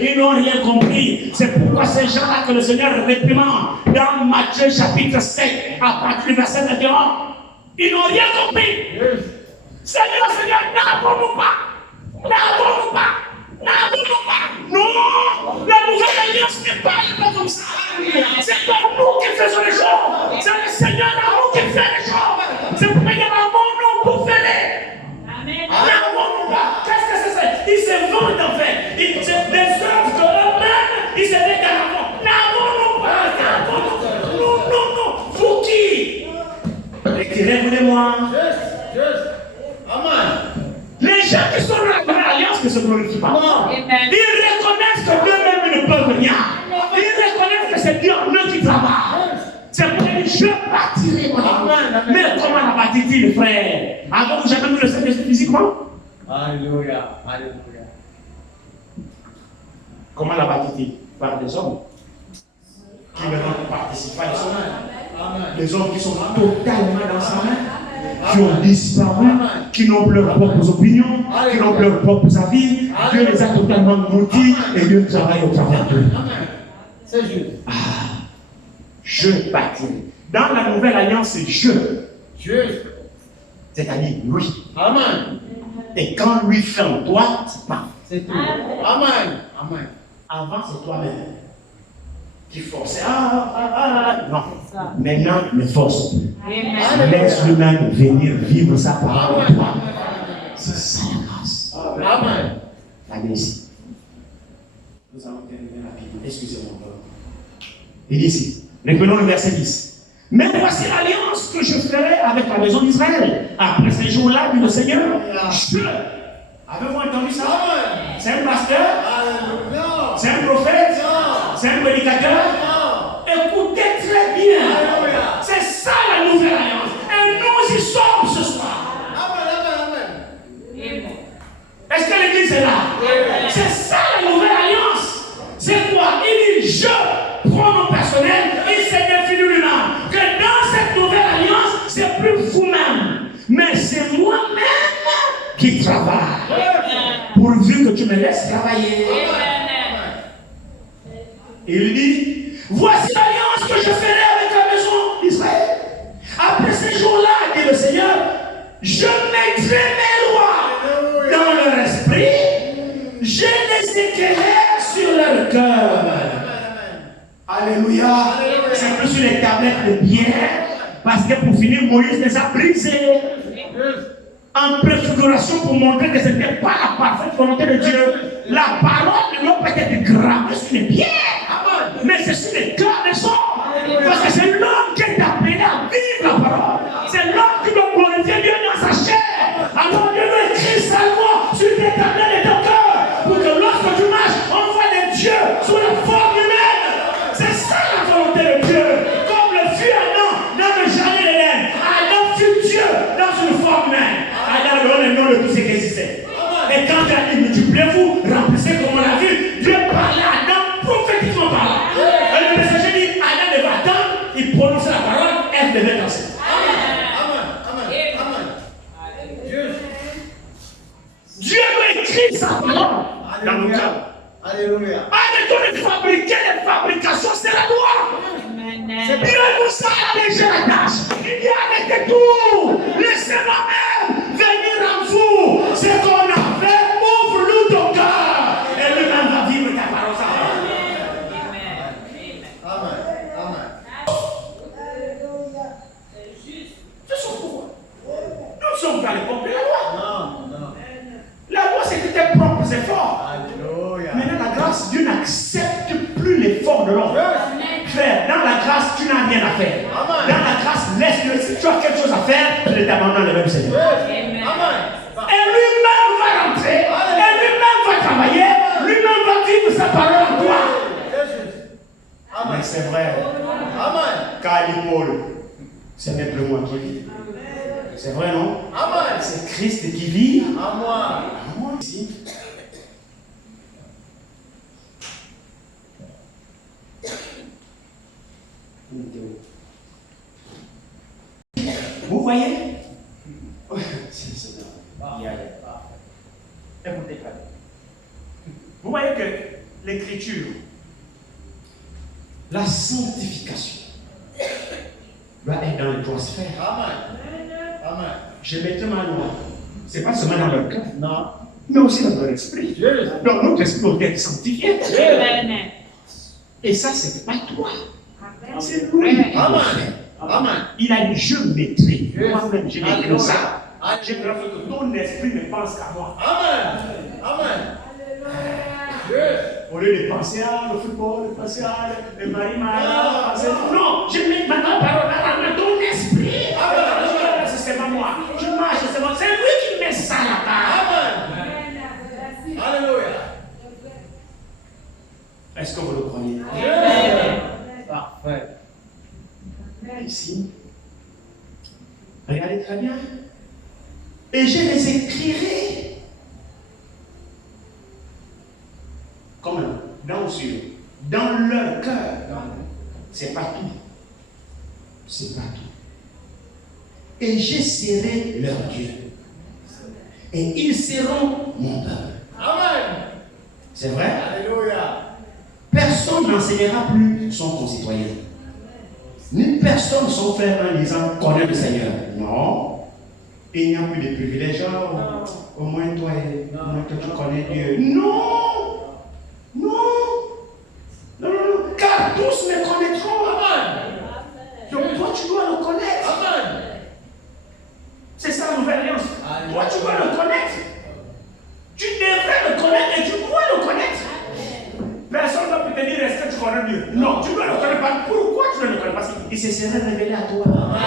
Ils n'ont rien compris. C'est pourquoi ces gens-là que le Seigneur réprimande dans Matthieu chapitre 7, à partir du verset 21. Ils n'ont rien compris. Seigneur, n'avons-nous pas. Non, la nouvelle alliance n'est pas comme ça. C'est pas nous qui faisons les choses. C'est le Seigneur à nous qui fait les choses. C'est pour qu'il y a un bon nom pour faire les. Amen. Qu'est-ce que c'est ça? Ils se vendent en fait. Des œuvres de eux-mêmes, ils se mettent en avant. N'avons-nous pas? Non. Vous qui? Retirez-vous-les-moi. Amen. Les gens qui sont dans l'alliance ne se glorifient pas. Amen. Ils reconnaissent que d'eux-mêmes ne peuvent rien. Ils reconnaissent que c'est Dieu en eux qui travaille. C'est pour dire: je bâtirai mon âme. Mais comment la bâtit-il, frère? Avant que j'avais vu le Saint-Esprit physiquement? Alléluia. Comment la bâtit-il? Par des hommes qui maintenant participent à des hommes. Les hommes qui sont totalement dans sa main. qui ont disparu, qui n'ont plus leurs propres opinions, qui n'ont plus leurs propres avis. Dieu les a totalement maudits et Dieu travaille au travers d'eux. C'est juste. Je bâtirai. Dans la nouvelle alliance, c'est je. C'est-à-dire lui. Amen. Et quand lui fait en toi, c'est pas. C'est tout. Amen. Amen. Avant, c'est toi-même qui forçait. Non. Maintenant, ne force plus. Laisse lui-même venir vivre sa parole en toi. C'est ça la grâce. Amen. Allez ici. Nous allons terminer rapidement. Excusez-moi. Il dit ici. Reprenons le verset 10. Mais voici l'alliance que je ferai avec la maison d'Israël. Après ces jours-là, dit le Seigneur, je. Avez-vous entendu ça? C'est un pasteur? C'est un prophète? C'est un prédicateur? Écoutez très bien. C'est ça la nouvelle alliance. Et nous y sommes ce soir. Est-ce que l'église est là? C'est ça la nouvelle alliance. C'est quoi? Il dit, je prends mon personnel, il s'est défini lui-même. Que dans cette nouvelle alliance, c'est plus vous-même, mais c'est moi-même qui travaille. Pourvu que tu me laisses travailler. Il dit, voici l'alliance que je ferai avec la maison d'Israël. Après ces jours-là, dit le Seigneur, je mettrai mes lois dans leur esprit, je les écrirai sur leur cœur. Alléluia. C'est plus sur les tablettes de pierre, parce que pour finir, Moïse les a brisées en préfiguration pour montrer que ce n'était pas la parfaite volonté de Dieu. La parole ne doit pas être gravée sur les pierres, mais c'est sur les cœurs des hommes. Parce que c'est l'homme qui est appelé à vivre la parole. C'est l'homme qui doit glorifier Dieu dans sa chair. Alors Dieu doit écrire sa loi sur tes tablettes de ton cœur, pour que lorsque tu marches, on voit des dieux sous la forme humaine. C'est ça la volonté de Dieu. Comme le fut Adam dans le jardin d'Éden. Adam fut Dieu dans une forme humaine. Adam donne le nom de tout ce qui existait. Et quand il a dit, multipliez-vous, remplissez comme on l'a vu, Dieu parlait à Adam prophétiquement parlant. Et le messager dit, Adam devait attendre, il prononçait la parole, elle devait danser. Dieu doit écrire sa parole dans nos cœurs. Alléluia. Arrêtons de fabriquer les fabrications, c'est la loi. Dieu nous a allégé la tâche. Il dit arrêtez tout. Laissez-moi même venir en vous. Ce qu'on a fait, ouvre-nous ton cœur. Et lui-même va vivre ta parole. Amen. C'est son pouvoir. Nous ne sommes pas à l'époque de la loi. Non. La loi, c'était tes propres efforts. Alléluia. Maintenant, la grâce, Dieu n'accepte plus l'effort de l'homme. Frère, dans la grâce, tu n'as rien à faire. Amen. Dans la grâce, laisse-le. Si tu as quelque chose à faire, tu ne t'abandonnes le même Seigneur. Amen. Et lui-même va rentrer. Et lui-même va travailler. Lui-même va vivre sa parole en toi. Amen. Mais c'est vrai. Amen. Car il Paul, c'est même plus moi qui vis. C'est vrai, non? Amen. C'est Christ qui vit. À moi. Moi ici. Vous voyez? Écoutez, vous voyez que l'écriture, la sanctification, doit être dans les trois sphères. Amen. Je mettrai ma loi. Ce n'est pas seulement dans leur cœur, Non. mais aussi dans leur esprit. Juste. Donc notre esprit doit être sanctifié. Et ça, ce n'est pas toi. C'est lui. Amen. Il a dit, je mettrai. Juste. Moi-même, je mettrai ça. Alléluia. Je ferai que ton esprit ne pense qu'à moi. Amen. Juste. Au lieu de penser à le football, de penser à le marimara, non, je mets ma parole dans ton esprit. C'est pas moi. Je marche, c'est moi. C'est lui qui met ça là-bas. Alléluia. Est-ce que vous le croyez? Parfait. Ici. Regardez très bien. Et je les écrirai. Comment? Dans leur cœur. C'est pas tout. C'est pas tout. et je serai leur Dieu. Et ils seront mon peuple. Amen. C'est vrai? Alléluia. Personne n'enseignera plus son concitoyen. Ni personne son frère en disant connaît le Seigneur. Non. Il n'y a plus de privilèges. Au moins toi, tu connais Dieu. Non. Non. Non, non, non. Car tous me connaîtront. Amen. Donc toi, tu dois le connaître. Amen. C'est ça la nouvelle alliance. Amen. Toi, tu dois le connaître. Tu devrais le connaître et tu dois le connaître. Personne ne va te dire est-ce que tu connais Dieu. Non, tu dois le connaître. Pourquoi tu ne le connais pas? Parce qu'il se serait révélé à toi. Amen.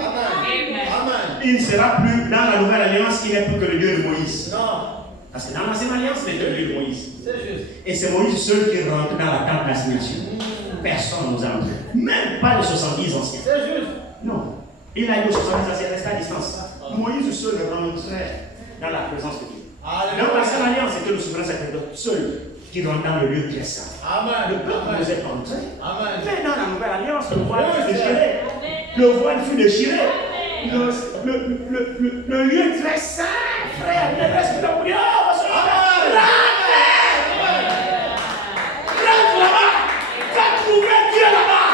Amen. Il ne sera plus dans la nouvelle alliance, il n'est plus que le Dieu de Moïse. Non. Parce que dans l'ancienne alliance, il était le Dieu de Moïse. C'est juste. Et c'est Moïse seul qui rentre dans la tente d'assignation. Personne ne nous a entré. Même pas les 70 anciens. C'est juste. Non. Il a dit aux 70 anciens, restez à distance. Moïse seul rentrait dans la présence de Dieu. Dans l'ancienne alliance, c'était le souverain sacerdoce seul qui rentre dans le lieu très saint. Amen. Le peuple nous est entré. Amen. Mais dans la nouvelle alliance, le voile fut déchiré. Le voile fut déchiré. Le lieu très saint, frère, ne reste pas pour rentre là-bas. Va trouver Dieu là-bas.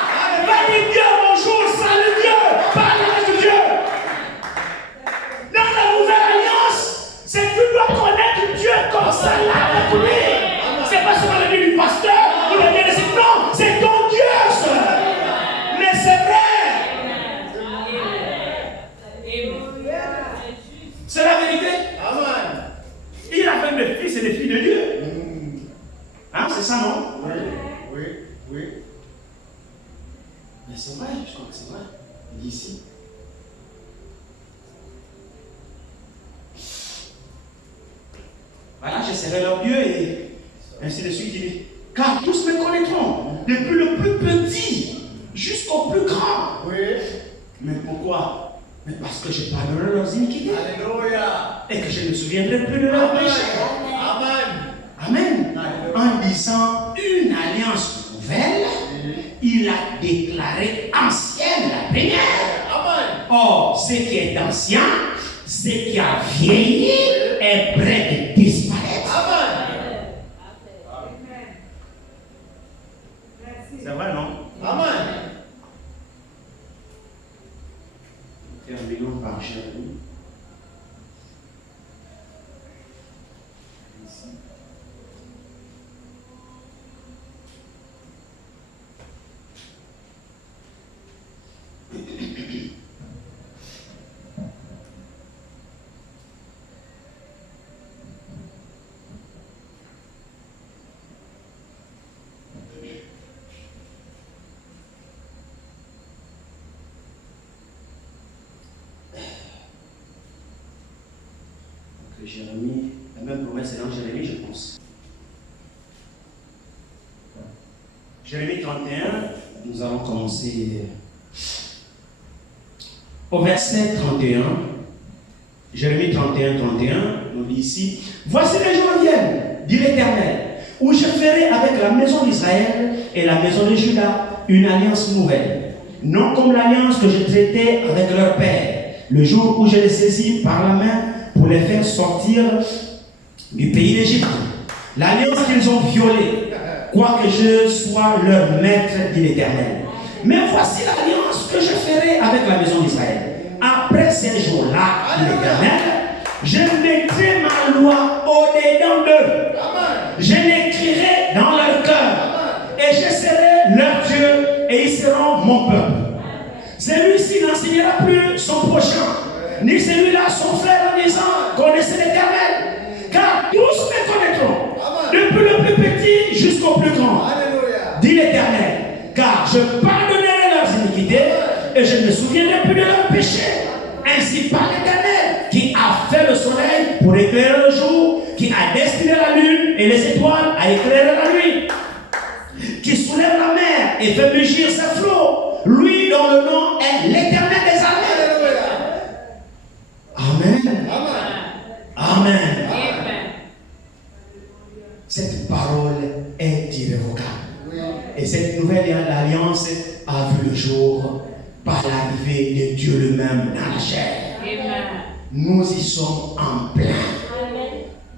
Va dire Dieu bonjour, salut Dieu. Parle avec Dieu. Dans la nouvelle alliance, c'est que tu dois connaître Dieu comme ça là avec lui. C'est pas seulement le Dieu du pasteur ou le Dieu de ses. Non, c'est ton Dieu seul. Mais c'est vrai. C'est la vérité. Amen. Il a fait des fils et des filles de Dieu. Hein, c'est ça, non? Oui. Oui. Oui. Mais c'est vrai, je crois que c'est vrai. Il dit ici. Voilà, je serai leur Dieu et ainsi de suite. Il dit, car tous me connaîtront, depuis le plus petit jusqu'au plus grand. Oui. Mais pourquoi? Mais parce que je pardonnerai leurs iniquités Alléluia. et que je ne me souviendrai plus de leurs péchés. Amen. Amen. En disant une alliance nouvelle, il a déclaré ancienne la première. Amen. Or, ce qui est ancien, ce qui a vieilli, est prêt de disparaître. Amen. C'est vrai, non? Amen. Terminons par Jérémie. Jérémie, la même promesse est dans Jérémie, je pense. Jérémie 31, Nous allons commencer. au verset 31. Jérémie 31, 31, on dit ici, voici les jours viennent, dit l'Éternel, où je ferai avec la maison d'Israël et la maison de Juda une alliance nouvelle, non comme l'alliance que je traitais avec leur père, le jour où je les saisis par la main pour les faire sortir du pays d'Égypte. L'alliance qu'ils ont violée, quoique je sois leur maître, dit l'Éternel. Mais voici l'alliance que je ferai avec la maison d'Israël. Après ces jours-là, dit l'Éternel, je mettrai ma loi au-dedans d'eux. Je l'écrirai dans leur cœur. Et je serai leur Dieu et ils seront mon peuple. Celui-ci n'enseignera plus son prochain, ni celui-là son frère en disant, connaissez l'Éternel. Car tous me connaîtront, depuis le plus petit jusqu'au plus grand. Alléluia. Dit l'Éternel, car je pardonnerai leurs iniquités et je ne me souviendrai plus de leurs péchés. Ainsi parle l'Éternel, qui a fait le soleil pour éclairer le jour, qui a destiné la lune et les étoiles à éclairer la nuit, qui soulève la mer et fait mugir ses flots, lui dont le nom est l'Éternel des armées. Amen. Amen. Cette parole est irrévocable. Et cette nouvelle alliance a vu le jour par l'arrivée de Dieu lui-même dans la chair. Amen. Nous y sommes en plein. Amen.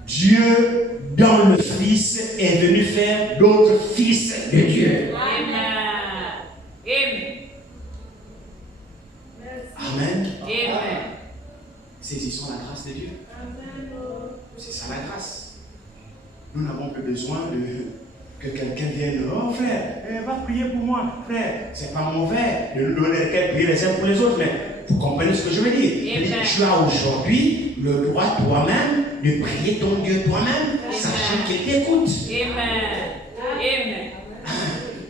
Dieu, dans le Fils, est venu faire d'autres fils de Dieu. Amen. Amen. Amen. Saisissons la grâce de Dieu. C'est ça la grâce. Nous n'avons plus besoin que quelqu'un vienne. Oh frère, va prier pour moi. Frère, c'est pas mauvais de nous donner lesquels prier les uns pour les autres, mais vous comprenez ce que je veux dire. Amen. Tu as aujourd'hui le droit toi-même de prier ton Dieu toi-même, sachant qu'il t'écoute. Amen. Amen.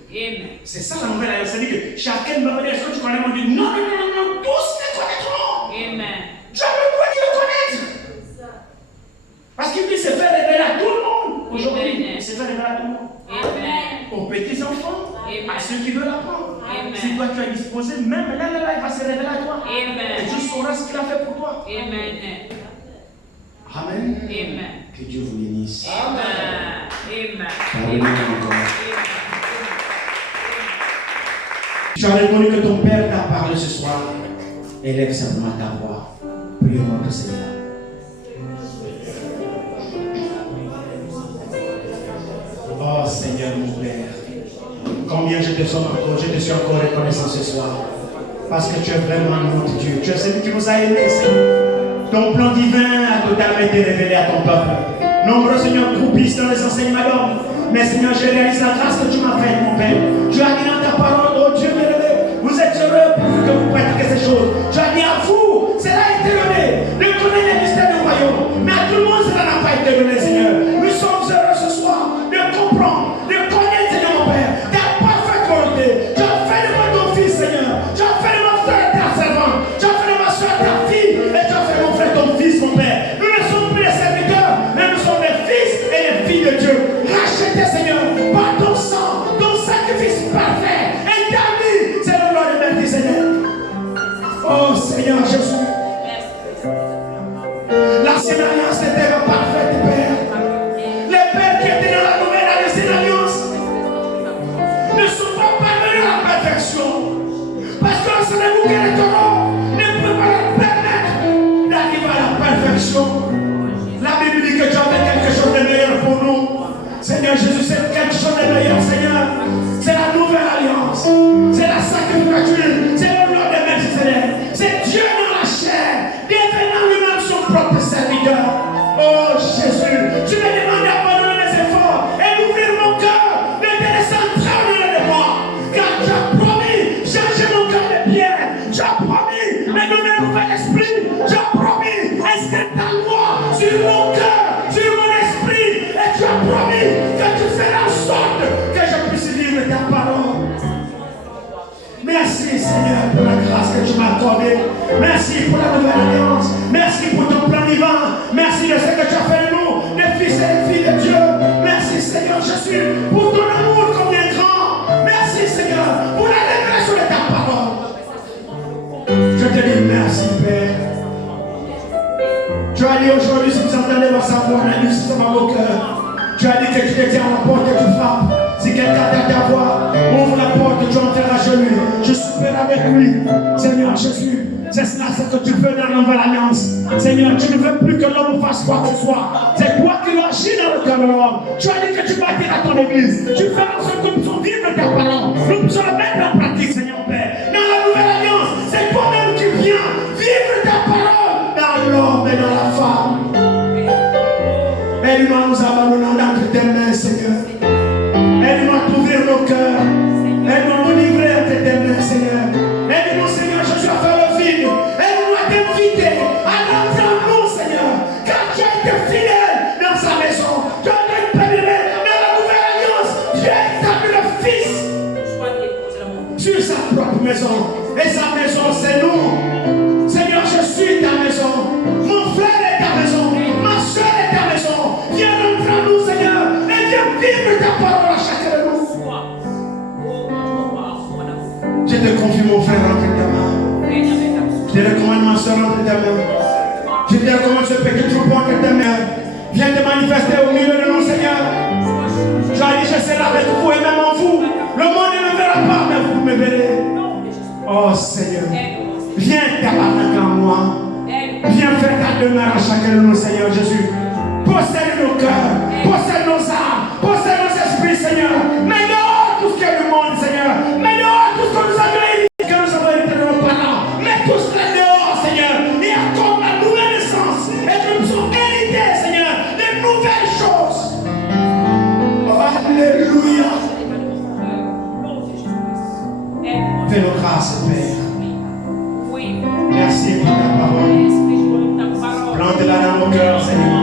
Amen. C'est ça la nouvelle alliance. C'est-à-dire que chacun me connaît. Est-ce que tu connais mon Dieu? Non, non, non, non, tous me connaîtront. Amen. Jamais dois le connaître. Parce qu'il dit se faire révéler à tout le monde. Aujourd'hui, il se fait révéler à tout le monde. Amen. Aux petits-enfants, à ceux qui veulent apprendre. Amen. Si toi tu as disposé, même là, il va se révéler à toi. Amen. Et tu sauras ce qu'il a fait pour toi. Amen. Amen. Amen. Que Dieu vous bénisse. Amen. Amen. Pardonnez-moi encore. Tu as reconnu que ton Père t'a parlé ce soir. Élève simplement ta voix. Prions notre Seigneur. Oh Seigneur mon Père, combien je te suis encore reconnaissant ce soir. Parce que tu es vraiment notre Dieu. Tu es celui qui nous a aimés, Seigneur. Ton plan divin a totalement été révélé à ton peuple. Nombreux Seigneur croupissent dans les enseignements d'hommes. Mais Seigneur, je réalise la grâce que tu m'as faite, mon Père. Tu as dit dans ta parole, oh Dieu élevé, vous êtes heureux pour que vous pratiquiez ces choses. Tu as dit à vous, cela a été donné, de connaître les mystères du royaume. Mais à tout le monde, cela n'a pas été donné, Seigneur. Nous sommes heureux ce soir de comprendre, de connaître, Seigneur, mon Père, ta parfaite volonté. Tu as fait de moi ton fils, Seigneur. Tu as fait de mon frère ta servante. Tu as fait de ma soeur ta fille. Et tu as fait de mon frère ton fils, mon Père. Nous ne sommes plus des serviteurs, mais nous sommes des fils et des filles de Dieu. Rachetés, Seigneur, par ton sang, ton sacrifice parfait. Établi, c'est le nom de merci, Seigneur. Oh Seigneur Jésus. L'ancienne alliance était parfaite, Père. Les pères qui étaient dans la nouvelle ancienne alliance ne sont pas parvenus à la perfection. Parce que ce n'est vous qui les torrents ne peut pas leur permettre d'arriver à la perfection. La Bible dit que tu as fait quelque chose de meilleur pour nous. Seigneur Jésus, c'est quelque chose de meilleur, Seigneur. C'est la nouvelle alliance. C'est la sacrificature. C'est le nom de Melchizedek. C'est Dieu dans la chair, devenant lui-même son propre serviteur. Oh Jésus, tu me demandes d'abandonner mes efforts et d'ouvrir mon cœur, de te laisser entrer au delà de moi. Car tu as promis changer mon cœur de pierre. Tu as promis me donner un nouvel esprit. Tu as promis inscrire ta loi sur mon cœur, sur mon esprit. Et tu as promis que tu feras en sorte que je puisse vivre ta parole. Merci Seigneur pour la grâce que tu m'as accordée. Merci pour la nouvelle alliance. Merci pour ton plan divin. Merci de ce que tu as fait de nous, des fils et des filles de Dieu. Merci Seigneur Jésus pour ton amour combien grand. Merci Seigneur pour la révélation de ta parole. Je te dis merci Père. Tu as dit aujourd'hui, si vous entendez ma voix, la nuit, si ça m'a au cœur. Tu as dit que tu te tiens à la porte et tu frappes. Si quelqu'un t'a ta voix, ouvre la porte et tu entreras chez lui. Je souperai avec lui. Seigneur Jésus, c'est cela ce que tu veux dans la nouvelle alliance. Seigneur, tu ne veux plus que l'homme fasse quoi que ce soit. C'est toi qui dois agir dans le cœur de l'homme. Tu as dit que tu bâtiras ton église. Tu feras en sorte que nous puissions vivre ta parole. Nous puissions la mettre en pratique, Seigneur Père. Dans la nouvelle alliance, c'est toi-même qui viens vivre ta parole dans l'homme et dans la femme. Aide-nous à nous abandonner entre tes mains, Seigneur. Aide-nous à t'ouvrir nos cœurs. Aide-nous à nous livrer entre tes mains, Seigneur. Aide-nous, Seigneur Jésus, à faire le vide. Aide-nous à t'inviter à rentrer en nous, Seigneur. Car tu as été fidèle dans sa maison. Tu as été pénétré dans la nouvelle alliance. Tu as établi le Fils sur sa propre maison. Et sa maison, c'est nous. Seigneur, je suis ta maison. Mon frère est ta maison. Ma soeur est ta maison. Viens rentrer en nous, Seigneur. Et viens vivre ta parole à chacun de nous. Je te confie mon frère entre ta main. Je te recommande ma soeur entre ta main. Je te recommande ce petit troupeau entre ta main. Viens te manifester au milieu de nous, Seigneur. Tu as dit, je serai avec vous et même en vous. Le monde ne me verra pas, mais vous me verrez. Oh Seigneur, Aide-moi, Seigneur. viens tabernacle en moi. Aide-moi. Viens faire ta demeure à chacun de nous, Seigneur Jésus. Possède nos cœurs, possède nos âmes, possède nos esprits, Seigneur. Mets dehors tout ce qui est du monde, Seigneur. Mets dehors tout ce que nous avons hérité, que nous avons hérité de nos parents. Mets tout cela dehors, Seigneur. Et accorde la nouvelle naissance. Et que nous sommes hérités, Seigneur, de nouvelles choses. Oh, alléluia. Aide-moi. Fais-nous grâce, Père. Oui. Merci pour ta parole. Esprit, je veux ta parole. Plante-la dans nos cœurs, Seigneur.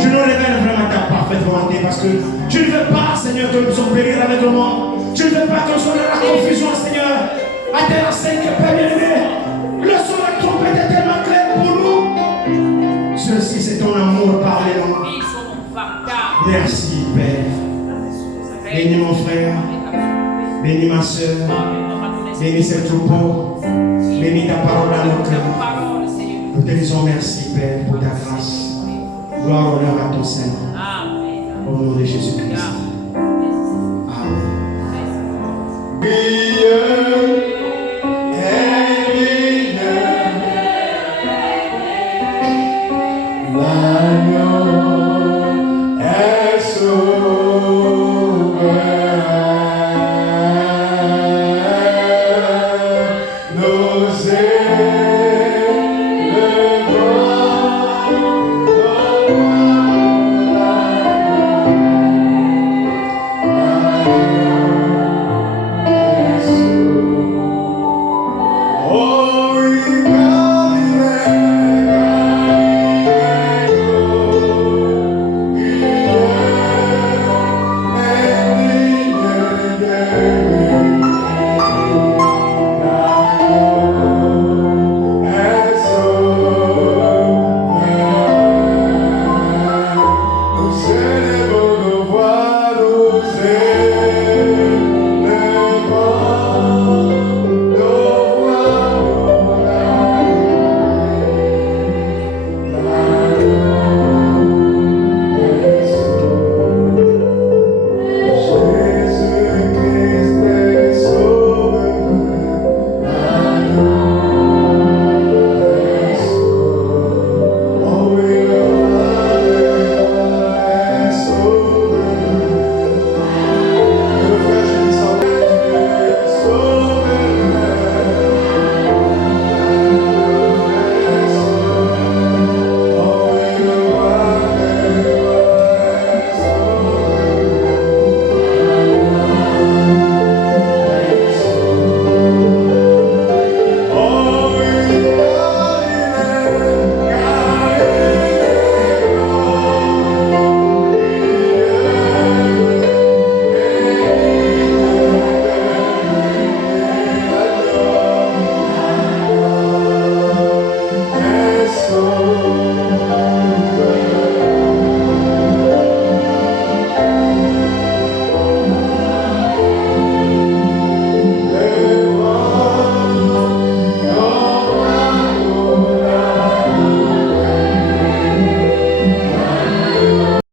Tu nous révèles vraiment ta parfaite volonté parce que tu ne veux pas, Seigneur, que nous sommes périr avec le monde. Tu ne veux pas que nous soyons dans la confusion, Seigneur. À tel enseigne que Père bien-aimé, le son de la trompette est tellement clair pour nous. Ceci, c'est ton amour, parlez-nous. Ils sont mon fardeau. Merci, Père. Bénis mon frère, bénis ma soeur, bénis ce troupeau, bénis ta parole dans nos cœurs. Parole, Seigneur. Nous te disons merci, Père, pour ta grâce. Gloire, honneur à ton Seigneur. Amen. Au nom de Jésus-Christ.